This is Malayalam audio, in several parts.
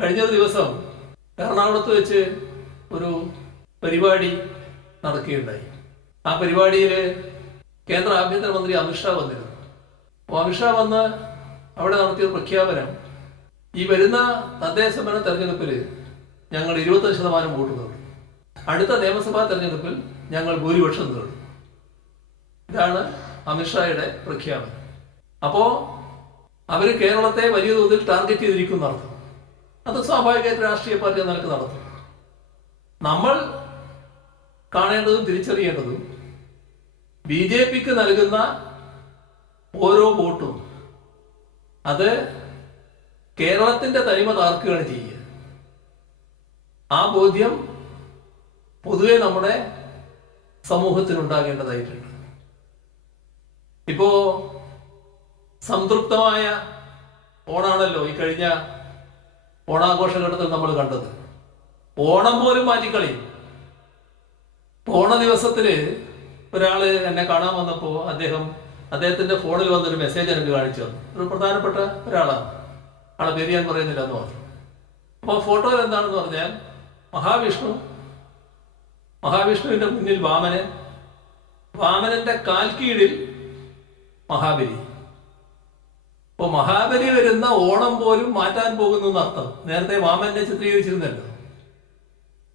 കഴിഞ്ഞൊരു ദിവസം എറണാകുളത്ത് വെച്ച് ഒരു പരിപാടി നടക്കുകയുണ്ടായി. ആ പരിപാടിയിൽ കേന്ദ്ര ആഭ്യന്തരമന്ത്രി അമിത്ഷാ വന്നിരുന്നു. അപ്പോൾ അമിത്ഷാ വന്ന് അവിടെ നടത്തിയ പ്രഖ്യാപനം, ഈ വരുന്ന തദ്ദേശ ഭരണ തെരഞ്ഞെടുപ്പിൽ ഞങ്ങൾ 25% വോട്ട് നേടും, അടുത്ത നിയമസഭാ തെരഞ്ഞെടുപ്പിൽ ഞങ്ങൾ ഭൂരിപക്ഷം നേടും. ഇതാണ് അമിത്ഷായുടെ പ്രഖ്യാപനം. അപ്പോൾ അവർ കേരളത്തെ വലിയ തോതിൽ ടാർഗറ്റ് ചെയ്തിരിക്കുന്ന അർത്ഥം. അത് സ്വാഭാവികമായിട്ട് രാഷ്ട്രീയ പാർട്ടി നിലക്ക് നടത്തും. നമ്മൾ കാണേണ്ടതും തിരിച്ചറിയേണ്ടതും BJPക്ക് നൽകുന്ന ഓരോ വോട്ടും അത് കേരളത്തിന്റെ തനിമ താർക്കുകയാണ് ചെയ്യുക. ആ ബോധ്യം പൊതുവെ നമ്മുടെ സമൂഹത്തിനുണ്ടാകേണ്ടതായിട്ടുണ്ട്. ഇപ്പോ സംതൃപ്തമായ ഓണാണല്ലോ ഈ കഴിഞ്ഞ ഓണാഘോഷ ഘട്ടത്തിൽ നമ്മൾ കണ്ടത്. ഓണം പോലും മാറ്റിക്കളയും. ഓണ ദിവസത്തില് ഒരാള് എന്നെ കാണാൻ വന്നപ്പോൾ അദ്ദേഹത്തിന്റെ ഫോണിൽ വന്നൊരു മെസ്സേജ് എനിക്ക് കാണിച്ചു തന്നു. ഒരു പ്രധാനപ്പെട്ട ഒരാളാണ്, ആളെ പേര് ഞാൻ പറയുന്നില്ല എന്ന് പറഞ്ഞു. അപ്പോൾ ഫോട്ടോയിൽ എന്താണെന്ന് പറഞ്ഞാൽ മഹാവിഷ്ണുവിന്റെ മുന്നിൽ വാമനന്റെ കാൽക്കീഴിൽ മഹാബലി. അപ്പോൾ മഹാബലി വരുന്ന ഓണം പോലും മാറ്റാൻ പോകുന്നു എന്നർത്ഥം. നേരത്തെ വാമനെ ചിത്രീകരിച്ചിരുന്നല്ലോ.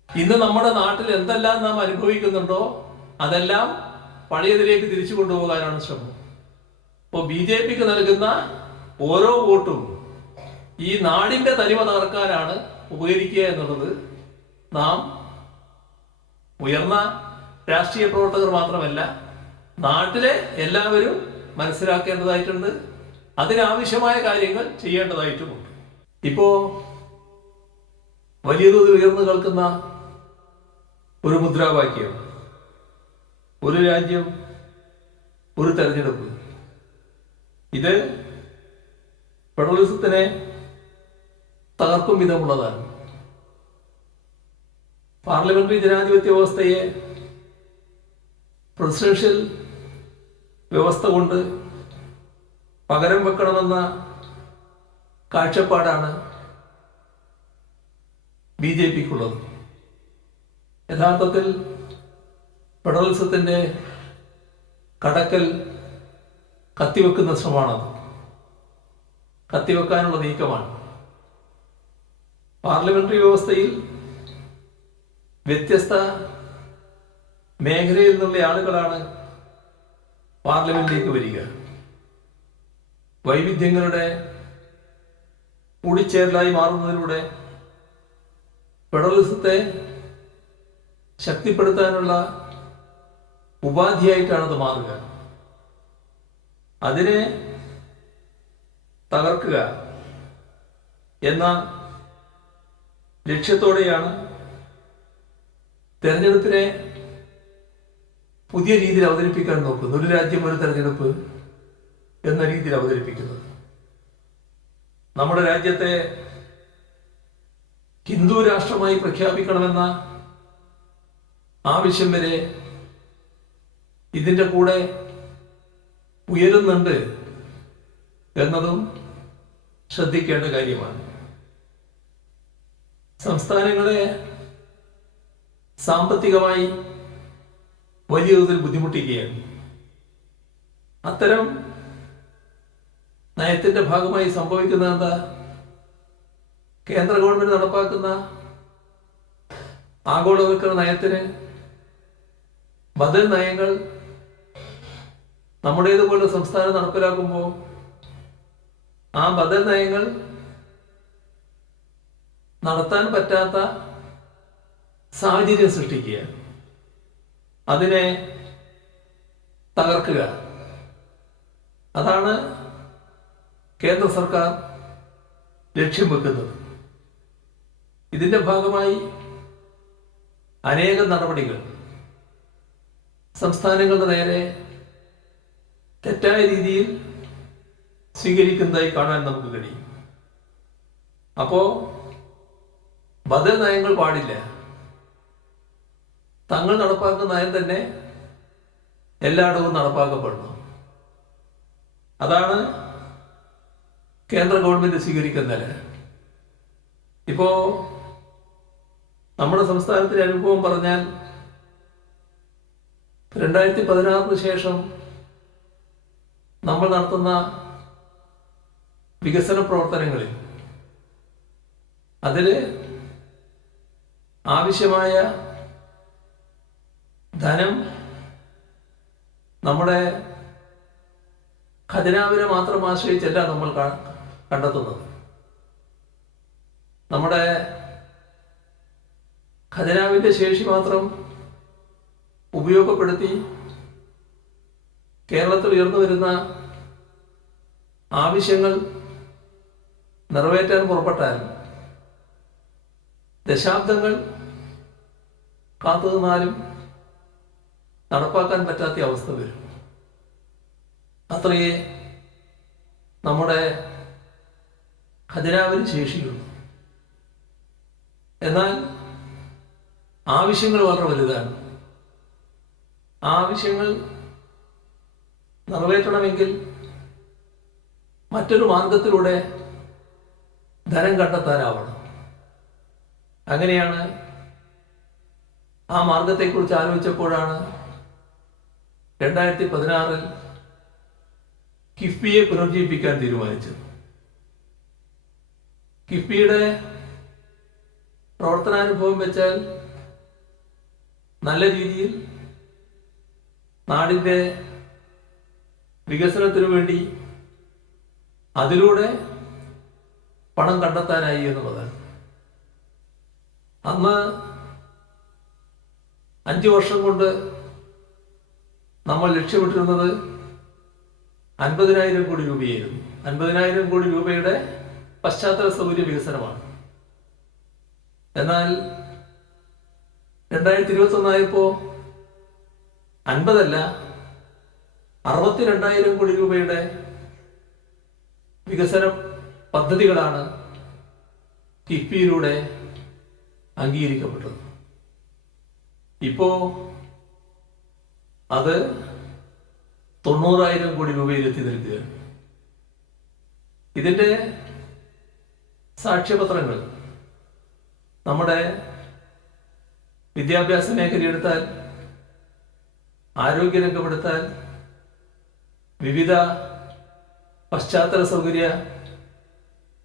ഇന്ന് നമ്മുടെ നാട്ടിൽ എന്തെല്ലാം നാം അനുഭവിക്കുന്നുണ്ടോ അതെല്ലാം പഴയതിലേക്ക് തിരിച്ചു കൊണ്ടുപോകാനാണ് ശ്രമം. അപ്പോൾ BJPക്ക് നൽകുന്ന ഓരോ വോട്ടും ഈ നാടിന്റെ തനിമ തകർക്കാനാണ് ഉപകരിക്കുക എന്നുള്ളത് നാം ഉയർന്ന രാഷ്ട്രീയ പ്രവർത്തകർ മാത്രമല്ല, നാട്ടിലെ എല്ലാവരും മനസ്സിലാക്കേണ്ടതായിട്ടുണ്ട്. അതിനാവശ്യമായ കാര്യങ്ങൾ ചെയ്യേണ്ടതായിട്ടുമുണ്ട്. ഇപ്പോ വലിയ തോതിൽ ഉയർന്നു കേൾക്കുന്ന ഒരു മുദ്രാവാക്യം, ഒരു രാജ്യം ഒരു തെരഞ്ഞെടുപ്പ്. ഇത് ഫെഡറലിസത്തിനെ തകർക്കും വിധമുള്ളതാണ്. പാർലമെന്ററി ജനാധിപത്യ വ്യവസ്ഥയെ പ്രസിഡൻഷ്യൽ വ്യവസ്ഥ കൊണ്ട് പകരം വെക്കണമെന്ന കാഴ്ചപ്പാടാണ് BJPക്കുള്ളത്. യഥാർത്ഥത്തിൽ ഫെഡറലിസത്തിന്റെ കടക്കൽ കത്തിവെക്കുന്ന ശ്രമമാണത്. കത്തിവെക്കാനുള്ള നീക്കമാണ്. പാർലമെന്ററി വ്യവസ്ഥയിൽ വ്യത്യസ്ത മേഖലയിൽ നിന്നുള്ള ആളുകളാണ് പാർലമെന്റിലേക്ക് വരിക. വൈവിധ്യങ്ങളുടെ കൂടിച്ചേരലായി മാറുന്നതിലൂടെ ഫെഡറലിസത്തെ ശക്തിപ്പെടുത്താനുള്ള ഉപാധിയായിട്ടാണത് മാറുക. അതിനെ തകർക്കുക എന്ന ലക്ഷ്യത്തോടെയാണ് തെരഞ്ഞെടുപ്പിനെ പുതിയ രീതിയിൽ അവതരിപ്പിക്കാൻ നോക്കുന്നത്. ഒരു രാജ്യം ഒരു തെരഞ്ഞെടുപ്പ് എന്ന രീതിയിൽ അവതരിപ്പിക്കുന്നത്. നമ്മുടെ രാജ്യത്തെ ഹിന്ദു രാഷ്ട്രമായി പ്രഖ്യാപിക്കണമെന്ന ആവശ്യം വരെ ഇതിൻ്റെ കൂടെ ഉയരുന്നുണ്ട് എന്നതും ശ്രദ്ധിക്കേണ്ട കാര്യമാണ്. സംസ്ഥാനങ്ങളെ സാമ്പത്തികമായി വലിയ തോതിൽ ബുദ്ധിമുട്ടിക്കുകയാണ്. അത്തരം നയത്തിന്റെ ഭാഗമായി സംഭവിക്കുന്നത് എന്താ? കേന്ദ്ര ഗവൺമെന്റ് നടപ്പാക്കുന്ന ആഗോളവൽക്കരണ നയത്തിന് ബദൽ നയങ്ങൾ നമ്മുടേതുപോലെ സംസ്ഥാനം നടപ്പിലാക്കുമ്പോൾ ആ ബദൽ നയങ്ങൾ നടത്താൻ പറ്റാത്ത സാഹചര്യം സൃഷ്ടിക്കുക, അതിനെ തകർക്കുക. അതാണ് കേന്ദ്ര സർക്കാർ ലക്ഷ്യം വെക്കുന്നത്. ഇതിന്റെ ഭാഗമായി അനേകം നടപടികൾ സംസ്ഥാനങ്ങളുടെ നേരെ തെറ്റായ രീതിയിൽ സ്വീകരിക്കുന്നതായി കാണാൻ നമുക്ക് കഴിയും. അപ്പോ ബദൽ നയങ്ങൾ പാടില്ല. തങ്ങൾ നടപ്പാക്കുന്ന നയം തന്നെ എല്ലായിടവും നടപ്പാക്കപ്പെടണം. അതാണ് കേന്ദ്ര ഗവൺമെന്റ് സ്വീകരിക്കുന്ന നില. ഇപ്പോ നമ്മുടെ സംസ്ഥാനത്തിലെ അനുഭവം പറഞ്ഞാൽ 2016 ശേഷം നമ്മൾ നടത്തുന്ന വികസന പ്രവർത്തനങ്ങളിൽ അതിൽ ആവശ്യമായ ധനം നമ്മുടെ ഖജനാവിനെ മാത്രം ആശ്രയിച്ചല്ല നമ്മൾ കണ്ടെത്തുന്നത്. നമ്മുടെ ഖജനാവിൻ്റെ ശേഷി മാത്രം ഉപയോഗപ്പെടുത്തി കേരളത്തിൽ ഉയർന്നു വരുന്ന ആവശ്യങ്ങൾ നിറവേറ്റാൻ പുറപ്പെട്ടാൽ ദശാബ്ദങ്ങൾ കാത്തുനിന്നാലും നടപ്പാക്കാൻ പറ്റാത്ത അവസ്ഥ വരും. അത്രയേ നമ്മുടെ ഖജനാവിന് ശേഷിയുള്ളൂ. എന്നാൽ ആവശ്യങ്ങൾ വളരെ വലുതാണ്. ആവശ്യങ്ങൾ നിറവേറ്റണമെങ്കിൽ മറ്റൊരു മാർഗത്തിലൂടെ ധനം കണ്ടെത്താനാവണം. അങ്ങനെയാണ് ആ മാർഗത്തെക്കുറിച്ച് ആലോചിച്ചപ്പോഴാണ് 2016 കിഫ്ബിയെ പുനർജീവിപ്പിക്കാൻ തീരുമാനിച്ചത്. കിഫ്ബിയുടെ പ്രവർത്തനാനുഭവം വെച്ചാൽ നല്ല രീതിയിൽ നാടിൻ്റെ വികസനത്തിനു വേണ്ടി അതിലൂടെ പണം കണ്ടെത്താനായി എന്നുള്ളതാണ്. അന്ന് 5 വർഷം കൊണ്ട് നമ്മൾ ലക്ഷ്യമിട്ടിരുന്നത് 50,000 കോടി രൂപയായിരുന്നു. 50,000 കോടി രൂപയുടെ പശ്ചാത്തല സൗകര്യ വികസനമാണ്. എന്നാൽ 2021 ആയപ്പോൾ 50 അല്ല 62,000 കോടി രൂപയുടെ വികസന പദ്ധതികളാണ് കിഫ്ബിയിലൂടെ അംഗീകരിക്കപ്പെട്ടത്. ഇപ്പോ അത് 90,000 കോടി രൂപയിലെത്തി നിൽക്കുകയാണ്. ഇതിൻ്റെ സാക്ഷ്യപത്രങ്ങൾ നമ്മുടെ വിദ്യാഭ്യാസ മേഖലയെടുത്താൽ, ആരോഗ്യരംഗമെടുത്താൽ, വിവിധ പശ്ചാത്തല സൗകര്യ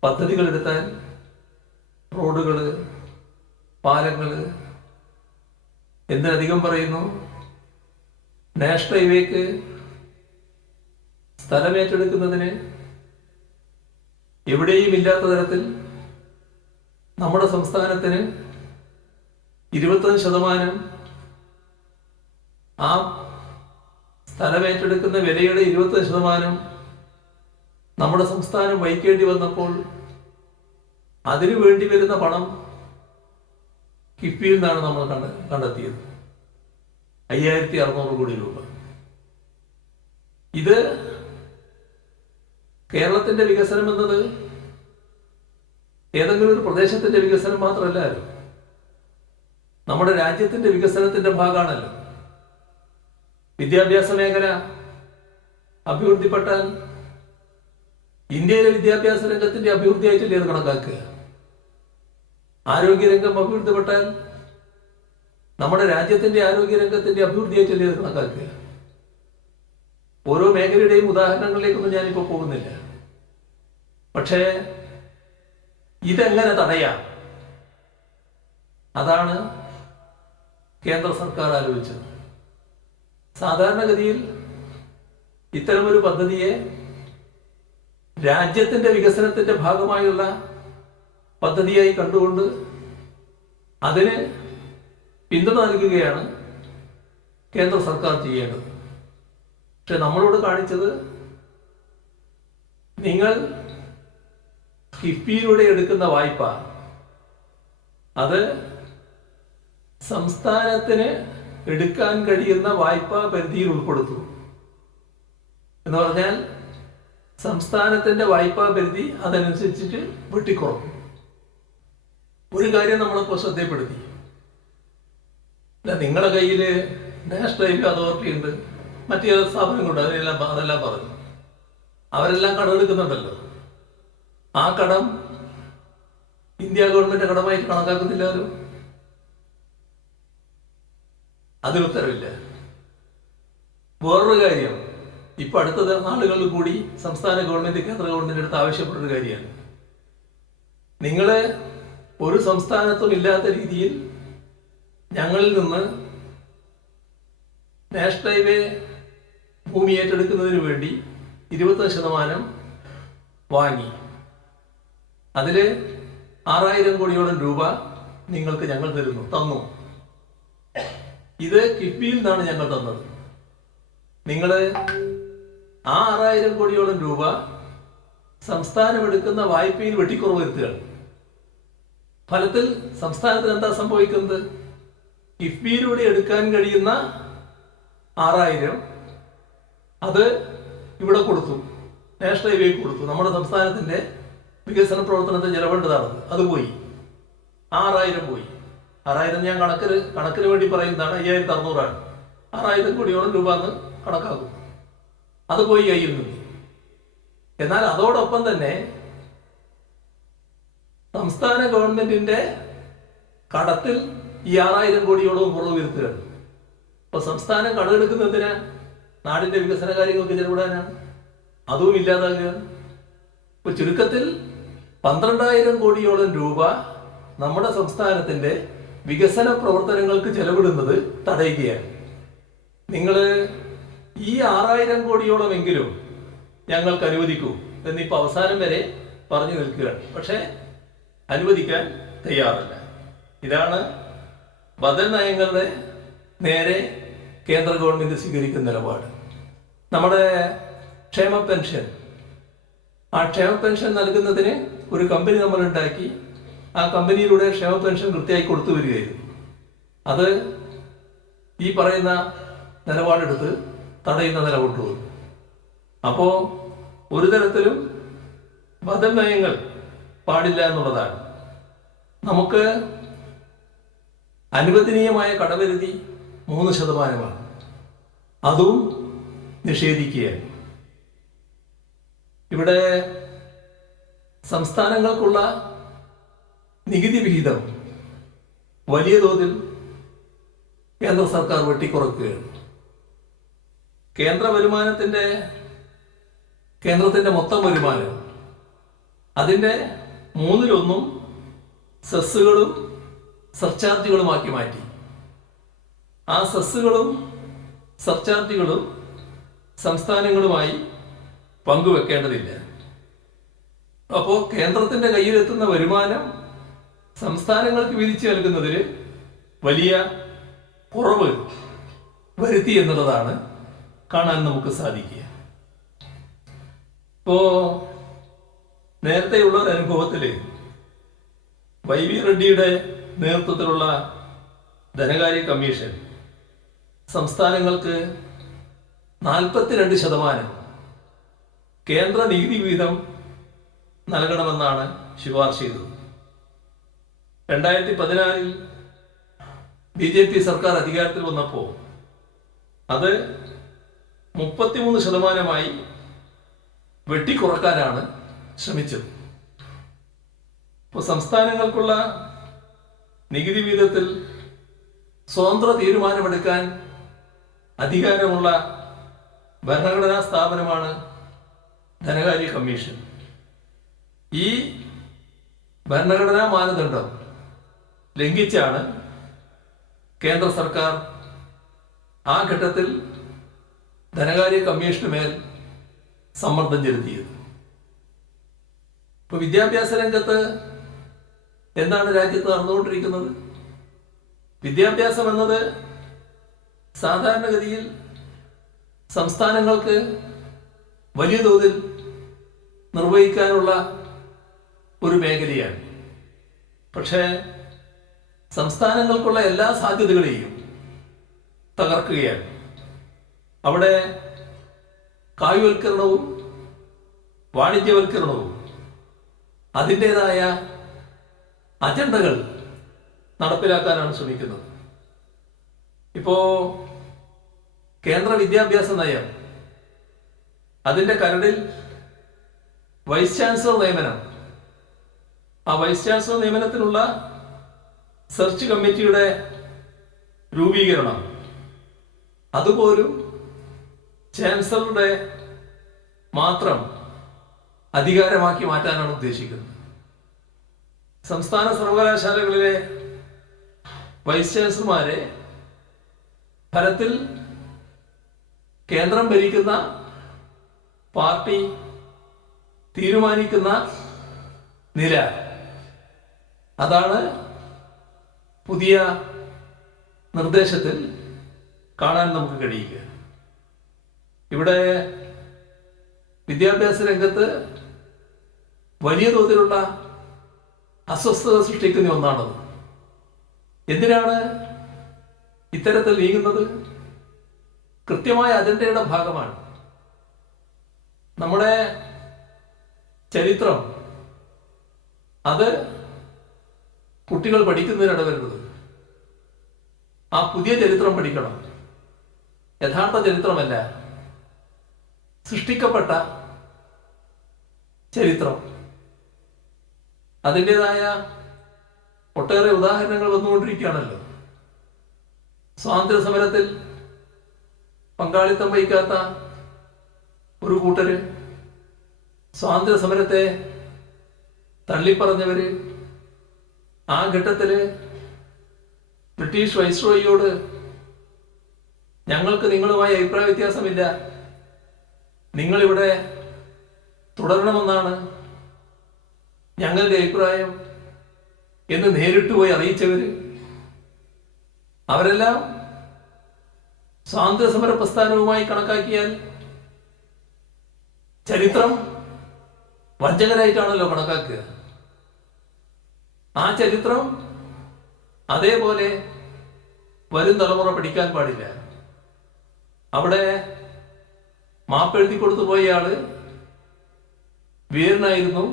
പദ്ധതികളെടുത്താൽ, റോഡുകൾ, പാലങ്ങൾ, എന്തിനധികം പറയുന്നു, നാഷണൽ ഹൈവേക്ക് സ്ഥലമേറ്റെടുക്കുന്നതിന് എവിടെയും ഇല്ലാത്ത തരത്തിൽ നമ്മുടെ സംസ്ഥാനത്തിന് 25% ആ സ്ഥലമേറ്റെടുക്കുന്ന വിലയുടെ 25% നമ്മുടെ സംസ്ഥാനം വഹിക്കേണ്ടി വന്നപ്പോൾ അതിനു വേണ്ടി വരുന്ന പണം കിഫ്ബിയിൽ നിന്നാണ് നമ്മൾ കണ്ടെത്തിയത്. 5,600 കോടി രൂപ. ഇത് കേരളത്തിന്റെ വികസനം എന്നത് ഏതെങ്കിലും ഒരു പ്രദേശത്തിന്റെ വികസനം മാത്രമല്ലല്ലോ, നമ്മുടെ രാജ്യത്തിന്റെ വികസനത്തിന്റെ ഭാഗമാണല്ലോ. വിദ്യാഭ്യാസ മേഖല അഭിവൃദ്ധിപ്പെട്ടാൽ ഇന്ത്യയിലെ വിദ്യാഭ്യാസ രംഗത്തിന്റെ അഭിവൃദ്ധിയായിട്ടല്ലേ അത് കണക്കാക്കുക. ആരോഗ്യരംഗം അഭിവൃദ്ധിപ്പെട്ടാൽ നമ്മുടെ രാജ്യത്തിന്റെ ആരോഗ്യരംഗത്തിന്റെ അഭിവൃദ്ധിയായിട്ടല്ലേ അത് കണക്കാക്കുക. ഓരോ മേഖലയുടെയും ഉദാഹരണങ്ങളിലേക്കൊന്നും ഞാനിപ്പോൾ പോകുന്നില്ല. പക്ഷേ ഇതെങ്ങനെ തടയാം, അതാണ് കേന്ദ്ര സർക്കാർ ആലോചിച്ചത്. സാധാരണഗതിയിൽ ഇത്തരമൊരു പദ്ധതിയെ രാജ്യത്തിന്റെ വികസനത്തിന്റെ ഭാഗമായുള്ള പദ്ധതിയായി കണ്ടുകൊണ്ട് അതിന് പിന്തുണ നൽകുകയാണ് കേന്ദ്ര സർക്കാർ ചെയ്യേണ്ടത്. പക്ഷെ നമ്മളോട് കാണിച്ചത്, നിങ്ങൾ കിഫ്ബിയിലൂടെ എടുക്കുന്ന വായ്പ അത് സംസ്ഥാനത്തിന് എടുക്കാൻ കഴിയുന്ന വായ്പാ പരിധിയിൽ ഉൾപ്പെടുത്തും എന്ന് പറഞ്ഞാൽ സംസ്ഥാനത്തിന്റെ വായ്പാ പരിധി അതനുസരിച്ചിട്ട് വെട്ടിക്കുറക്കും. ഒരു കാര്യം നമ്മളിപ്പോൾ ശ്രദ്ധപ്പെടുത്തി, നിങ്ങളുടെ കയ്യിൽ നാഷണൽ ഹൈവേ അതോറിറ്റി ഉണ്ട്, മറ്റു ചില സ്ഥാപനങ്ങളുണ്ട്, അതെല്ലാം പറഞ്ഞു. അവരെല്ലാം കടമെടുക്കുന്നുണ്ടല്ലോ. ആ കടം ഇന്ത്യ ഗവൺമെന്റ് കടമായിട്ട് കണക്കാക്കുന്നില്ലല്ലോ. അതിനുത്തരവില്ല. വേറൊരു കാര്യം, ഇപ്പൊ അടുത്ത നാളുകളിൽ കൂടി സംസ്ഥാന ഗവൺമെന്റ് കേന്ദ്ര ഗവൺമെന്റ് അടുത്ത് ആവശ്യപ്പെട്ടൊരു കാര്യമാണ്. നിങ്ങള് ഒരു സംസ്ഥാനത്തും ഇല്ലാത്ത രീതിയിൽ ഞങ്ങളിൽ നിന്ന് നാഷണൽ ഹൈവേ ഭൂമി ഏറ്റെടുക്കുന്നതിന് വേണ്ടി 20% വാങ്ങി. അതിൽ 6000 കോടിയോളം രൂപ നിങ്ങൾക്ക് ഞങ്ങൾ തന്നു. ഇത് കിഫ്ബിയിൽ നിന്നാണ് ഞങ്ങൾ തന്നത്. നിങ്ങൾ ആ 6000 കോടിയോളം രൂപ സംസ്ഥാനം എടുക്കുന്ന വായ്പയിൽ വെട്ടിക്കുറവ് വരുത്തുകയാണ്. ഫലത്തിൽ സംസ്ഥാനത്തിന് എന്താ സംഭവിക്കുന്നത്? കിഫ്ബിയിലൂടെ എടുക്കാൻ കഴിയുന്ന 6000 അത് ഇവിടെ കൊടുത്തു, നാഷണൽ ഹൈവേ കൊടുത്തു. നമ്മുടെ സംസ്ഥാനത്തിന്റെ വികസന പ്രവർത്തനത്തിന് ചെലവേണ്ടതാണത്. അത് പോയി, 6000 പോയി. 6000 ഞാൻ കണക്കിന് വേണ്ടി പറയുന്നതാണ്. 5600 6000 കോടിയോളം രൂപ എന്ന് കണക്കാക്കും. അത് പോയി കയ്യിൽ നിന്ന്. എന്നാൽ അതോടൊപ്പം തന്നെ സംസ്ഥാന ഗവൺമെന്റിന്റെ കടത്തിൽ ഈ 6000 കോടിയോളം കുറവ് വരുത്തുകയാണ്. അപ്പൊ സംസ്ഥാനം കടമെടുക്കുന്നതിന് നാടിന്റെ വികസന കാര്യങ്ങൾക്ക് ചെലവിടാനാണ്. അതും ഇല്ലാതാകുകയാണ്. ഇപ്പൊ ചുരുക്കത്തിൽ 12000 കോടിയോളം രൂപ നമ്മുടെ സംസ്ഥാനത്തിന്റെ വികസന പ്രവർത്തനങ്ങൾക്ക് ചെലവിടുന്നത് തടയുകയാണ്. നിങ്ങൾ ഈ 6000 കോടിയോളം എങ്കിലും ഞങ്ങൾക്ക് അനുവദിക്കൂ എന്നിപ്പോൾ അവസാനം വരെ പറഞ്ഞു നിൽക്കുകയാണ്. പക്ഷേ അനുവദിക്കാൻ തയ്യാറല്ല. ഇതാണ് ബദൽ നയങ്ങളുടെ നേരെ കേന്ദ്ര ഗവൺമെന്റ് സ്വീകരിക്കുന്ന നിലപാട്. നമ്മുടെ ക്ഷേമ പെൻഷൻ, ആ ക്ഷേമ പെൻഷൻ നൽകുന്നതിന് ഒരു കമ്പനി നമ്മൾ ഉണ്ടാക്കി. ആ കമ്പനിയിലൂടെ ക്ഷേമ പെൻഷൻ കൃത്യമായി കൊടുത്തു വരികയായിരുന്നു. അത് ഈ പറയുന്ന നിലപാടെടുത്ത് തടയുന്ന നിലകൊണ്ടു വന്നു. അപ്പോ ഒരു തരത്തിലും ബദൽ നയങ്ങൾ പാടില്ല എന്നുള്ളതാണ്. നമുക്ക് അനുവദനീയമായ കടപരിധി 3%. അതും നിഷേധിക്കുകയാണ്. ഇവിടെ സംസ്ഥാനങ്ങൾക്കുള്ള നികുതി വിഹിതം വലിയ തോതിൽ കേന്ദ്ര സർക്കാർ വെട്ടിക്കുറക്കുകയാണ്. കേന്ദ്രത്തിന്റെ മൊത്തം വരുമാനം അതിന്റെ 1/3 സെസ്സുകളും സർചാർജുകളുമാക്കി മാറ്റി. ആ സെസ്സുകളും സർചാർജുകളും സംസ്ഥാനങ്ങളുമായി പങ്കുവെക്കേണ്ടതില്ല. അപ്പോൾ കേന്ദ്രത്തിന്റെ കയ്യിലെത്തുന്ന വരുമാനം സംസ്ഥാനങ്ങൾക്ക് വിധിച്ചു നൽകുന്നതിൽ വലിയ കുറവ് വരുത്തി എന്നുള്ളതാണ് കാണാൻ നമുക്ക് സാധിക്കുക. ഇപ്പോ നേരത്തെയുള്ള ഒരു അനുഭവത്തില് YV റെഡ്ഡിയുടെ നേതൃത്വത്തിലുള്ള ധനകാര്യ കമ്മീഷൻ സംസ്ഥാനങ്ങൾക്ക് 42% കേന്ദ്ര നികുതി വിഹിതം നൽകണമെന്നാണ് ശുപാർശ ചെയ്തത്. 2014 BJP സർക്കാർ അധികാരത്തിൽ വന്നപ്പോൾ അത് 33% വെട്ടിക്കുറക്കാനാണ് ശ്രമിച്ചത്. ഇപ്പോൾ സംസ്ഥാനങ്ങൾക്കുള്ള നികുതി വിഹിതത്തിൽ സ്വതന്ത്ര തീരുമാനമെടുക്കാൻ അധികാരമുള്ള ഭരണഘടനാ സ്ഥാപനമാണ് ധനകാര്യ കമ്മീഷൻ. ഈ ഭരണഘടനാ മാനദണ്ഡം ലംഘിച്ചാണ് കേന്ദ്ര സർക്കാർ ആ ഘട്ടത്തിൽ ധനകാര്യ കമ്മീഷന് മേൽ സമ്മർദ്ദം ചെലുത്തിയത്. ഇപ്പൊ വിദ്യാഭ്യാസ രംഗത്ത് എന്താണ് രാജ്യത്ത് നടന്നുകൊണ്ടിരിക്കുന്നത്? വിദ്യാഭ്യാസം എന്നത് സാധാരണഗതിയിൽ സംസ്ഥാനങ്ങൾക്ക് വലിയ തോതിൽ നിർവഹിക്കാനുള്ള ഒരു മേഖലയാണ്. പക്ഷേ സംസ്ഥാനങ്ങൾക്കുള്ള എല്ലാ സാധ്യതകളെയും തകർക്കുകയാണ്. അവിടെ കായികവൽക്കരണവും വാണിജ്യവൽക്കരണവും അതിൻ്റെതായ അജണ്ടകൾ നടപ്പിലാക്കാനാണ് ശ്രമിക്കുന്നത്. ഇപ്പോ കേന്ദ്ര വിദ്യാഭ്യാസ നയം അതിൻ്റെ കരടിൽ വൈസ് ചാൻസലർ നിയമനം ആ വൈസ് ചാൻസലർ നിയമനത്തിനുള്ള സെർച്ച് കമ്മിറ്റിയുടെ രൂപീകരണം അതുപോലും ചാൻസലറുടെ മാത്രം അധികാരമാക്കി മാറ്റാനാണ് ഉദ്ദേശിക്കുന്നത്. സംസ്ഥാന സർവകലാശാലകളിലെ വൈസ് ചാൻസലർമാരെ ഫലത്തിൽ കേന്ദ്രം ഭരിക്കുന്ന പാർട്ടി തീരുമാനിക്കുന്ന നില, അതാണ് പുതിയ നിർദ്ദേശത്തിൽ കാണാൻ നമുക്ക് കഴിയുക. ഇവിടെ വിദ്യാഭ്യാസ രംഗത്ത് വലിയ തോതിലുള്ള അസ്വസ്ഥത സൃഷ്ടിക്കുന്ന ഒന്നാണത്. എന്തിനാണ് ഇത്തരത്തിൽ നീങ്ങുന്നത്? കൃത്യമായ അജണ്ടയുടെ ഭാഗമാണ്. നമ്മുടെ ചരിത്രം അത് കുട്ടികൾ പഠിക്കുന്നതിനിടവരുന്നത്. ആ പുതിയ ചരിത്രം പഠിക്കണം. യഥാർത്ഥ ചരിത്രമല്ല, സൃഷ്ടിക്കപ്പെട്ട ചരിത്രം. അതിൻ്റെതായ ഒട്ടേറെ ഉദാഹരണങ്ങൾ വന്നുകൊണ്ടിരിക്കുകയാണല്ലോ. സ്വാതന്ത്ര്യ സമരത്തിൽ പങ്കാളിത്തം വഹിക്കാത്ത ഒരു കൂട്ടര്, സ്വാതന്ത്ര്യ സമരത്തെ തള്ളിപ്പറഞ്ഞവര്, ആ ഘട്ടത്തില് ബ്രിട്ടീഷ് വൈസ്രോയിയോട് ഞങ്ങൾക്ക് നിങ്ങളുമായി അഭിപ്രായ വ്യത്യാസമില്ല, നിങ്ങളിവിടെ തുടരണമെന്നാണ് ഞങ്ങളുടെ അഭിപ്രായം എന്ന് നേരിട്ട് പോയി അറിയിച്ചവര്, അവരെല്ലാം സ്വാതന്ത്ര്യ സമര പ്രസ്ഥാനവുമായി കണക്കാക്കിയാൽ ചരിത്രം വഞ്ചകരായിട്ടാണല്ലോ കണക്കാക്കുക. ആ ചരിത്രം അതേപോലെ വരും തലമുറ പഠിക്കാൻ പാടില്ല. അവിടെ മാപ്പെഴുതി കൊടുത്തു പോയ ആള് വീരനായിരുന്നു,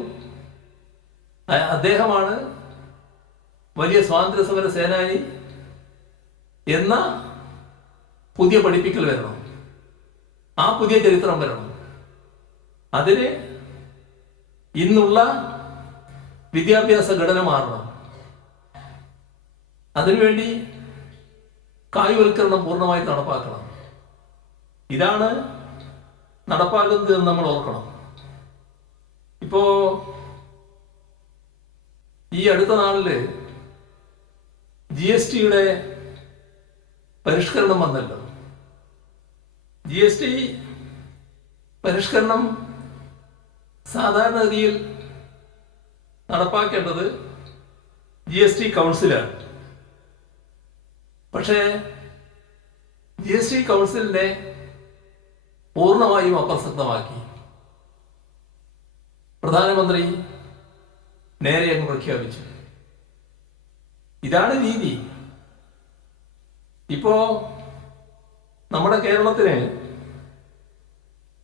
അദ്ദേഹമാണ് വലിയ സ്വാതന്ത്ര്യ സമര സേനാനി എന്ന പുതിയ പഠിപ്പിക്കൽ വരണം. ആ പുതിയ ചരിത്രം വരണം. അതിന് ഇന്നുള്ള വിദ്യാഭ്യാസ ഘടന മാറണം. അതിനുവേണ്ടി കായികവൽക്കരണം പൂർണ്ണമായി നടപ്പാക്കണം. ഇതാണ് നടപ്പാക്കുന്നത് എന്ന് നമ്മൾ ഓർക്കണം. ഇപ്പോ ഈ അടുത്ത നാളില് GST പരിഷ്കരണം വന്നല്ലോ. GST പരിഷ്കരണം സാധാരണഗതിയിൽ നടപ്പാക്കേണ്ടത് GST കൗൺസിലാണ്. പക്ഷേ GST കൗൺസിലിനെ പൂർണ്ണമായും അപ്രസക്തമാക്കി പ്രധാനമന്ത്രി നേരെ അങ്ങ് പ്രഖ്യാപിച്ചു. ഇതാണ് രീതി. ഇപ്പോ നമ്മുടെ കേരളത്തിന്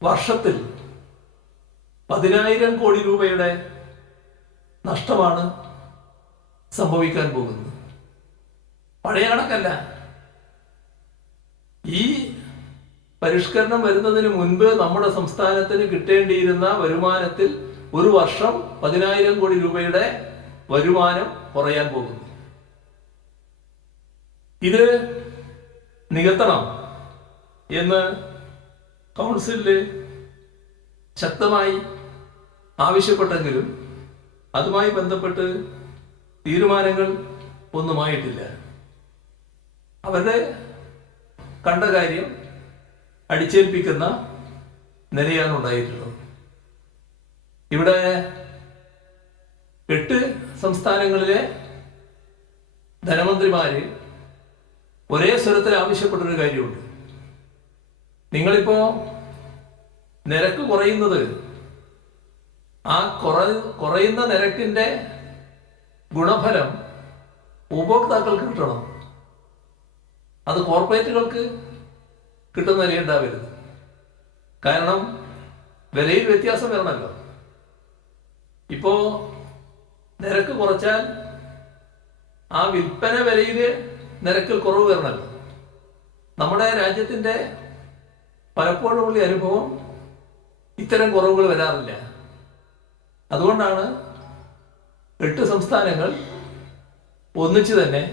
വർഷത്തിൽ 10,000 കോടി രൂപയുടെ നഷ്ടമാണ് സംഭവിക്കാൻ പോകുന്നത്. പഴയ കണക്കല്ല. ഈ പരിഷ്കരണം വരുന്നതിന് മുൻപ് നമ്മുടെ സംസ്ഥാനത്തിന് കിട്ടേണ്ടിയിരുന്ന വരുമാനത്തിൽ ഒരു വർഷം 10,000 കോടി രൂപയുടെ വരുമാനം കുറയാൻ പോകുന്നു. ഇത് നികത്തണം എന്ന് കൗൺസിലില് ശക്തമായി ആവശ്യപ്പെട്ടെങ്കിലും അതുമായി ബന്ധപ്പെട്ട് തീരുമാനങ്ങൾ ഒന്നുമായിട്ടില്ല. അവരുടെ കണ്ട കാര്യം അടിച്ചേൽപ്പിക്കുന്ന നിലയാണ് ഉണ്ടായിട്ടുള്ളത്. ഇവിടെ 8 സംസ്ഥാനങ്ങളിലെ ധനമന്ത്രിമാര് ഒരേ സ്വരത്തിൽ ആവശ്യപ്പെട്ടൊരു കാര്യമുണ്ട്. നിങ്ങളിപ്പോ നിരക്ക് കുറയുന്നത് ആ കുറയുന്ന നിരക്കിന്റെ ഗുണഫലം ഉപഭോക്താക്കൾക്ക് കിട്ടണം. അത് കോർപ്പറേറ്റുകൾക്ക് കിട്ടുന്ന നിലയുണ്ടാവരുത്. കാരണം വിലയിൽ വ്യത്യാസം വരണമല്ലോ. ഇപ്പോ നിരക്ക് കുറച്ചാൽ ആ വിൽപ്പന വിലയില് നിരക്കിൽ കുറവ് വരണമല്ലോ. നമ്മുടെ രാജ്യത്തിന്റെ പലപ്പോഴുമുള്ള അനുഭവം ഇത്തരം കുറവുകൾ വരാറില്ല. അതുകൊണ്ടാണ് 8 സംസ്ഥാനങ്ങൾ ഒന്നിച്ച് തന്നെ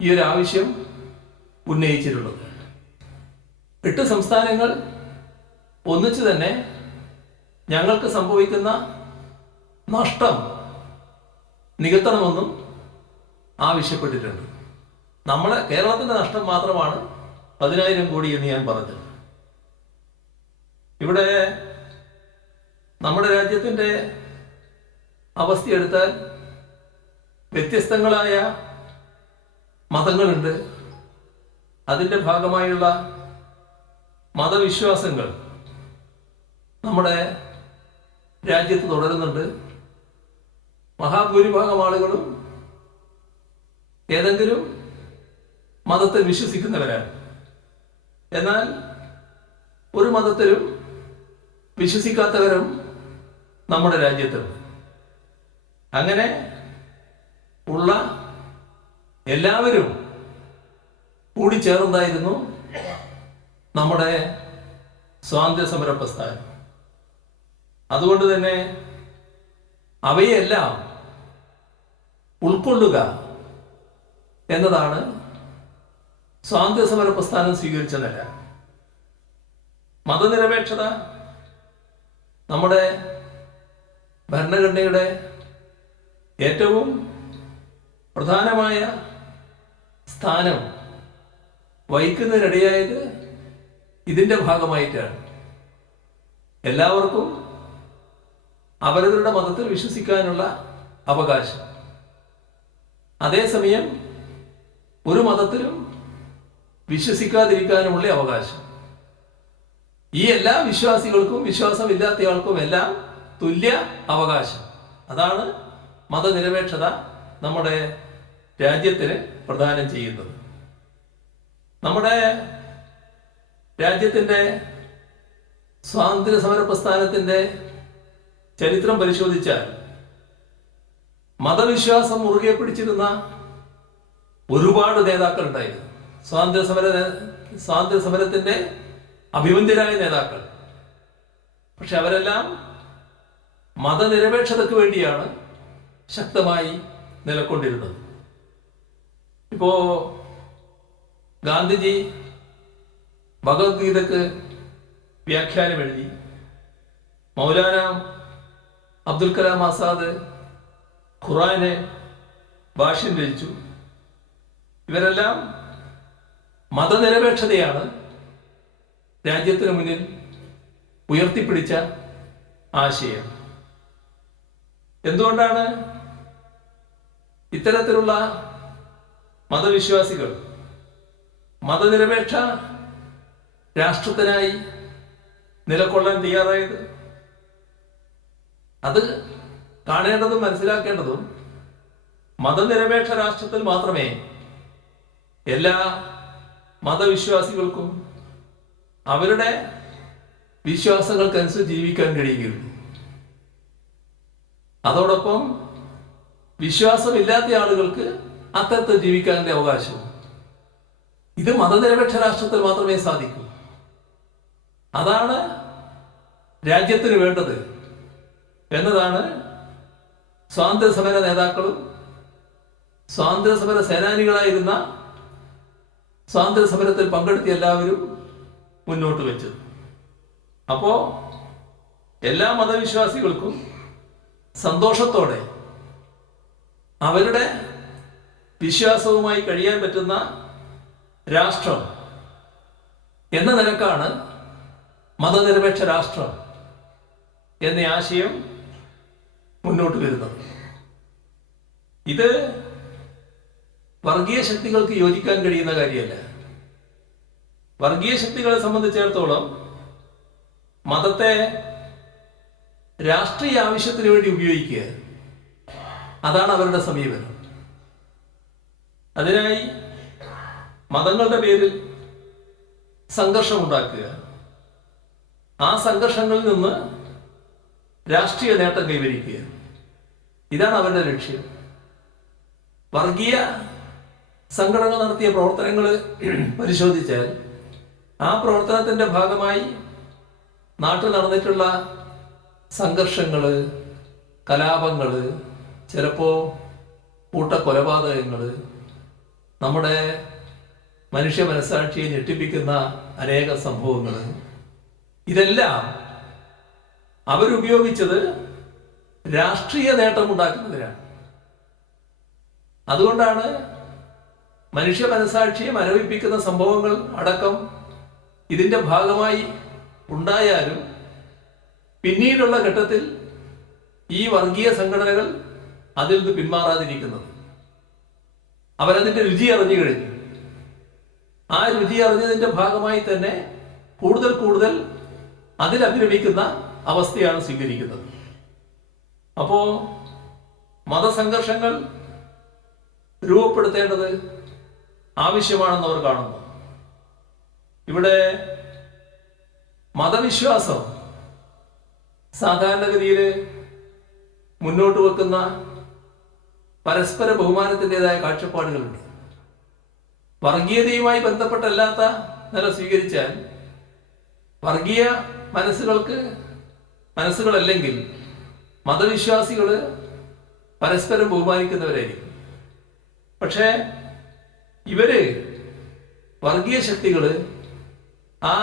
ഈ ഒരു ആവശ്യം ഉന്നയിച്ചിട്ടുള്ളത്. 8 സംസ്ഥാനങ്ങൾ ഒന്നിച്ച് തന്നെ ഞങ്ങൾക്ക് സംഭവിക്കുന്ന നഷ്ടം നികത്തണമെന്നും ആവശ്യപ്പെട്ടിട്ടുണ്ട്. നമ്മളെ കേരളത്തിൻ്റെ നഷ്ടം മാത്രമാണ് 10,000 കോടി എന്ന് ഞാൻ പറഞ്ഞത്. ഇവിടെ നമ്മുടെ രാജ്യത്തിൻ്റെ അവസ്ഥ എടുത്താൽ വ്യത്യസ്തങ്ങളായ മതങ്ങളുണ്ട്. അതിൻ്റെ ഭാഗമായുള്ള മതവിശ്വാസങ്ങൾ നമ്മുടെ രാജ്യത്ത് തുടരുന്നുണ്ട്. മഹാഭൂരിഭാഗം ആളുകളും ഏതെങ്കിലും മതത്തിൽ വിശ്വസിക്കുന്നവരാണ്. എന്നാൽ ഒരു മതത്തിലും വിശ്വസിക്കാത്തവരും നമ്മുടെ രാജ്യത്തുണ്ട്. അങ്ങനെ ഉള്ള എല്ലാവരും കൂടിച്ചേർന്നായിരുന്നു നമ്മുടെ സ്വാതന്ത്ര്യ സമര പ്രസ്ഥാനം. അതുകൊണ്ട് തന്നെ അവയെല്ലാം ഉൾക്കൊള്ളുക എന്നതാണ് സ്വാതന്ത്ര്യ സമര പ്രസ്ഥാനം സ്വീകരിച്ച നില. മതനിരപേക്ഷത നമ്മുടെ ഭരണഘടനയുടെ ഏറ്റവും പ്രധാനമായ സ്ഥാനം വഹിക്കുന്നതിനിടയായത് ഇതിൻ്റെ ഭാഗമായിട്ടാണ്. എല്ലാവർക്കും അവരവരുടെ മതത്തിൽ വിശ്വസിക്കാനുള്ള അവകാശം, അതേസമയം ഒരു മതത്തിലും വിശ്വസിക്കാതിരിക്കാനുമുള്ള അവകാശം. ഈ എല്ലാ വിശ്വാസികൾക്കും വിശ്വാസമില്ലാത്തയാൾക്കും എല്ലാം തുല്യ അവകാശം. അതാണ് മതനിരപേക്ഷത നമ്മുടെ രാജ്യത്തിന് പ്രദാനം ചെയ്യുന്നത്. നമ്മുടെ രാജ്യത്തിൻ്റെ സ്വാതന്ത്ര്യ സമര പ്രസ്ഥാനത്തിൻ്റെ ചരിത്രം പരിശോധിച്ചാൽ മതവിശ്വാസം മുറുകെ പിടിച്ചിരുന്ന ഒരുപാട് നേതാക്കൾ ഉണ്ടായിരുന്നു. സ്വാതന്ത്ര്യ സമരത്തിൻ്റെ അഭിമന്യരായ നേതാക്കൾ. പക്ഷെ അവരെല്ലാം മതനിരപേക്ഷതയ്ക്ക് വേണ്ടിയാണ് ശക്തമായി നിലകൊണ്ടിരുന്നത്. ഇപ്പോ ഗാന്ധിജി ഭഗവത്ഗീതക്ക് വ്യാഖ്യാനം എഴുതി. മൗലാന അബ്ദുൽ കലാം ആസാദ് ഖുറാന് ഭാഷ്യം രചിച്ചു. ഇവരെല്ലാം മതനിരപേക്ഷതയാണ് രാജ്യത്തിന് മുന്നിൽ ഉയർത്തിപ്പിടിച്ച ആശയം. എന്തുകൊണ്ടാണ് ഇത്തരത്തിലുള്ള മതവിശ്വാസികൾ മതനിരപേക്ഷ രാഷ്ട്രത്തിനായി നിലകൊള്ളാൻ തയ്യാറായത്? അത് കാണേണ്ടതും മനസ്സിലാക്കേണ്ടതും മതനിരപേക്ഷ രാഷ്ട്രത്തിൽ മാത്രമേ എല്ലാ മതവിശ്വാസികൾക്കും അവരുടെ വിശ്വാസങ്ങൾക്കനുസരിച്ച് ജീവിക്കാൻ കഴിയുകയുള്ളൂ. അതോടൊപ്പം വിശ്വാസമില്ലാത്ത ആളുകൾക്ക് അത്തരത്തിൽ ജീവിക്കാനുള്ള അവകാശവും. ഇത് മതനിരപേക്ഷ രാഷ്ട്രത്തിൽ മാത്രമേ സാധിക്കൂ. അതാണ് രാജ്യത്തിന് വേണ്ടത് എന്നതാണ് സ്വാതന്ത്ര്യ സമര നേതാക്കളും സ്വാതന്ത്ര്യ സമര സേനാനികളായിരുന്ന സ്വാതന്ത്ര്യ സമരത്തിൽ പങ്കെടുത്തിയ എല്ലാവരും മുന്നോട്ട് വെച്ചത്. അപ്പോ എല്ലാ മതവിശ്വാസികൾക്കും സന്തോഷത്തോടെ അവരുടെ വിശ്വാസവുമായി കഴിയാൻ പറ്റുന്ന രാഷ്ട്രം എന്ന നിലക്കാണ് മതനിരപേക്ഷ രാഷ്ട്രം എന്ന ആശയം മുന്നോട്ട് വരുന്നത്. ഇത് വർഗീയ ശക്തികൾക്ക് യോജിക്കാൻ കഴിയുന്ന കാര്യമല്ല. വർഗീയ ശക്തികളെ സംബന്ധിച്ചിടത്തോളം മതത്തെ രാഷ്ട്രീയ ആവശ്യത്തിന് വേണ്ടി ഉപയോഗിക്കുക, അതാണ് അവരുടെ സമീപനം. അതിനായി മതങ്ങളുടെ പേരിൽ സംഘർഷമുണ്ടാക്കുക, ആ സംഘർഷങ്ങളിൽ നിന്ന് രാഷ്ട്രീയ നേട്ടം കൈവരിക്കുക, ഇതാണ് അവരുടെ ലക്ഷ്യം. വർഗീയ സംഘടനകൾ നടത്തിയ പ്രവർത്തനങ്ങൾ പരിശോധിച്ചാൽ ആ പ്രവർത്തനത്തിൻ്റെ ഭാഗമായി നാട്ടിൽ നടന്നിട്ടുള്ള സംഘർഷങ്ങൾ, കലാപങ്ങൾ, ചിലപ്പോൾ കൂട്ടക്കൊലപാതകങ്ങൾ, നമ്മുടെ മനുഷ്യ മനസ്സാക്ഷിയെ ഞെട്ടിപ്പിക്കുന്ന അനേക സംഭവങ്ങൾ, ഇതെല്ലാം അവരുപയോഗിച്ചത് രാഷ്ട്രീയ നേട്ടമുണ്ടാക്കുന്നതിനാണ്. അതുകൊണ്ടാണ് മനുഷ്യ മനസ്സാക്ഷിയെ മരവിപ്പിക്കുന്ന സംഭവങ്ങൾ അടക്കം ഇതിൻ്റെ ഭാഗമായി ഉണ്ടായാലും പിന്നീടുള്ള ഘട്ടത്തിൽ ഈ വർഗീയ സംഘടനകൾ അതിൽ നിന്ന് പിന്മാറാതിരിക്കുന്നത്. അവരതിൻ്റെ രുചി അറിഞ്ഞു കഴിഞ്ഞു. ആ രുചി അറിഞ്ഞതിൻ്റെ ഭാഗമായി തന്നെ കൂടുതൽ കൂടുതൽ അതിലഭിരമിക്കുന്ന അവസ്ഥയാണ് സ്വീകരിക്കുന്നത്. അപ്പോൾ മതസംഘർഷങ്ങൾ രൂപപ്പെടുത്തേണ്ടത് ആവശ്യമാണെന്ന് അവർ കാണുന്നു. ഇവിടെ മതവിശ്വാസം സാധാരണഗതിയിൽ മുന്നോട്ട് വെക്കുന്ന പരസ്പര ബഹുമാനത്തിൻ്റെതായ കാഴ്ചപ്പാടുകളുണ്ട്. വർഗീയതയുമായി ബന്ധപ്പെട്ടല്ലാത്ത നില സ്വീകരിച്ചാൽ വർഗീയ മനസ്സുകളല്ലെങ്കിൽ മതവിശ്വാസികൾ പരസ്പരം ബഹുമാനിക്കുന്നവരായിരിക്കും. പക്ഷേ ഇവര് വർഗീയ ശക്തികൾ ആ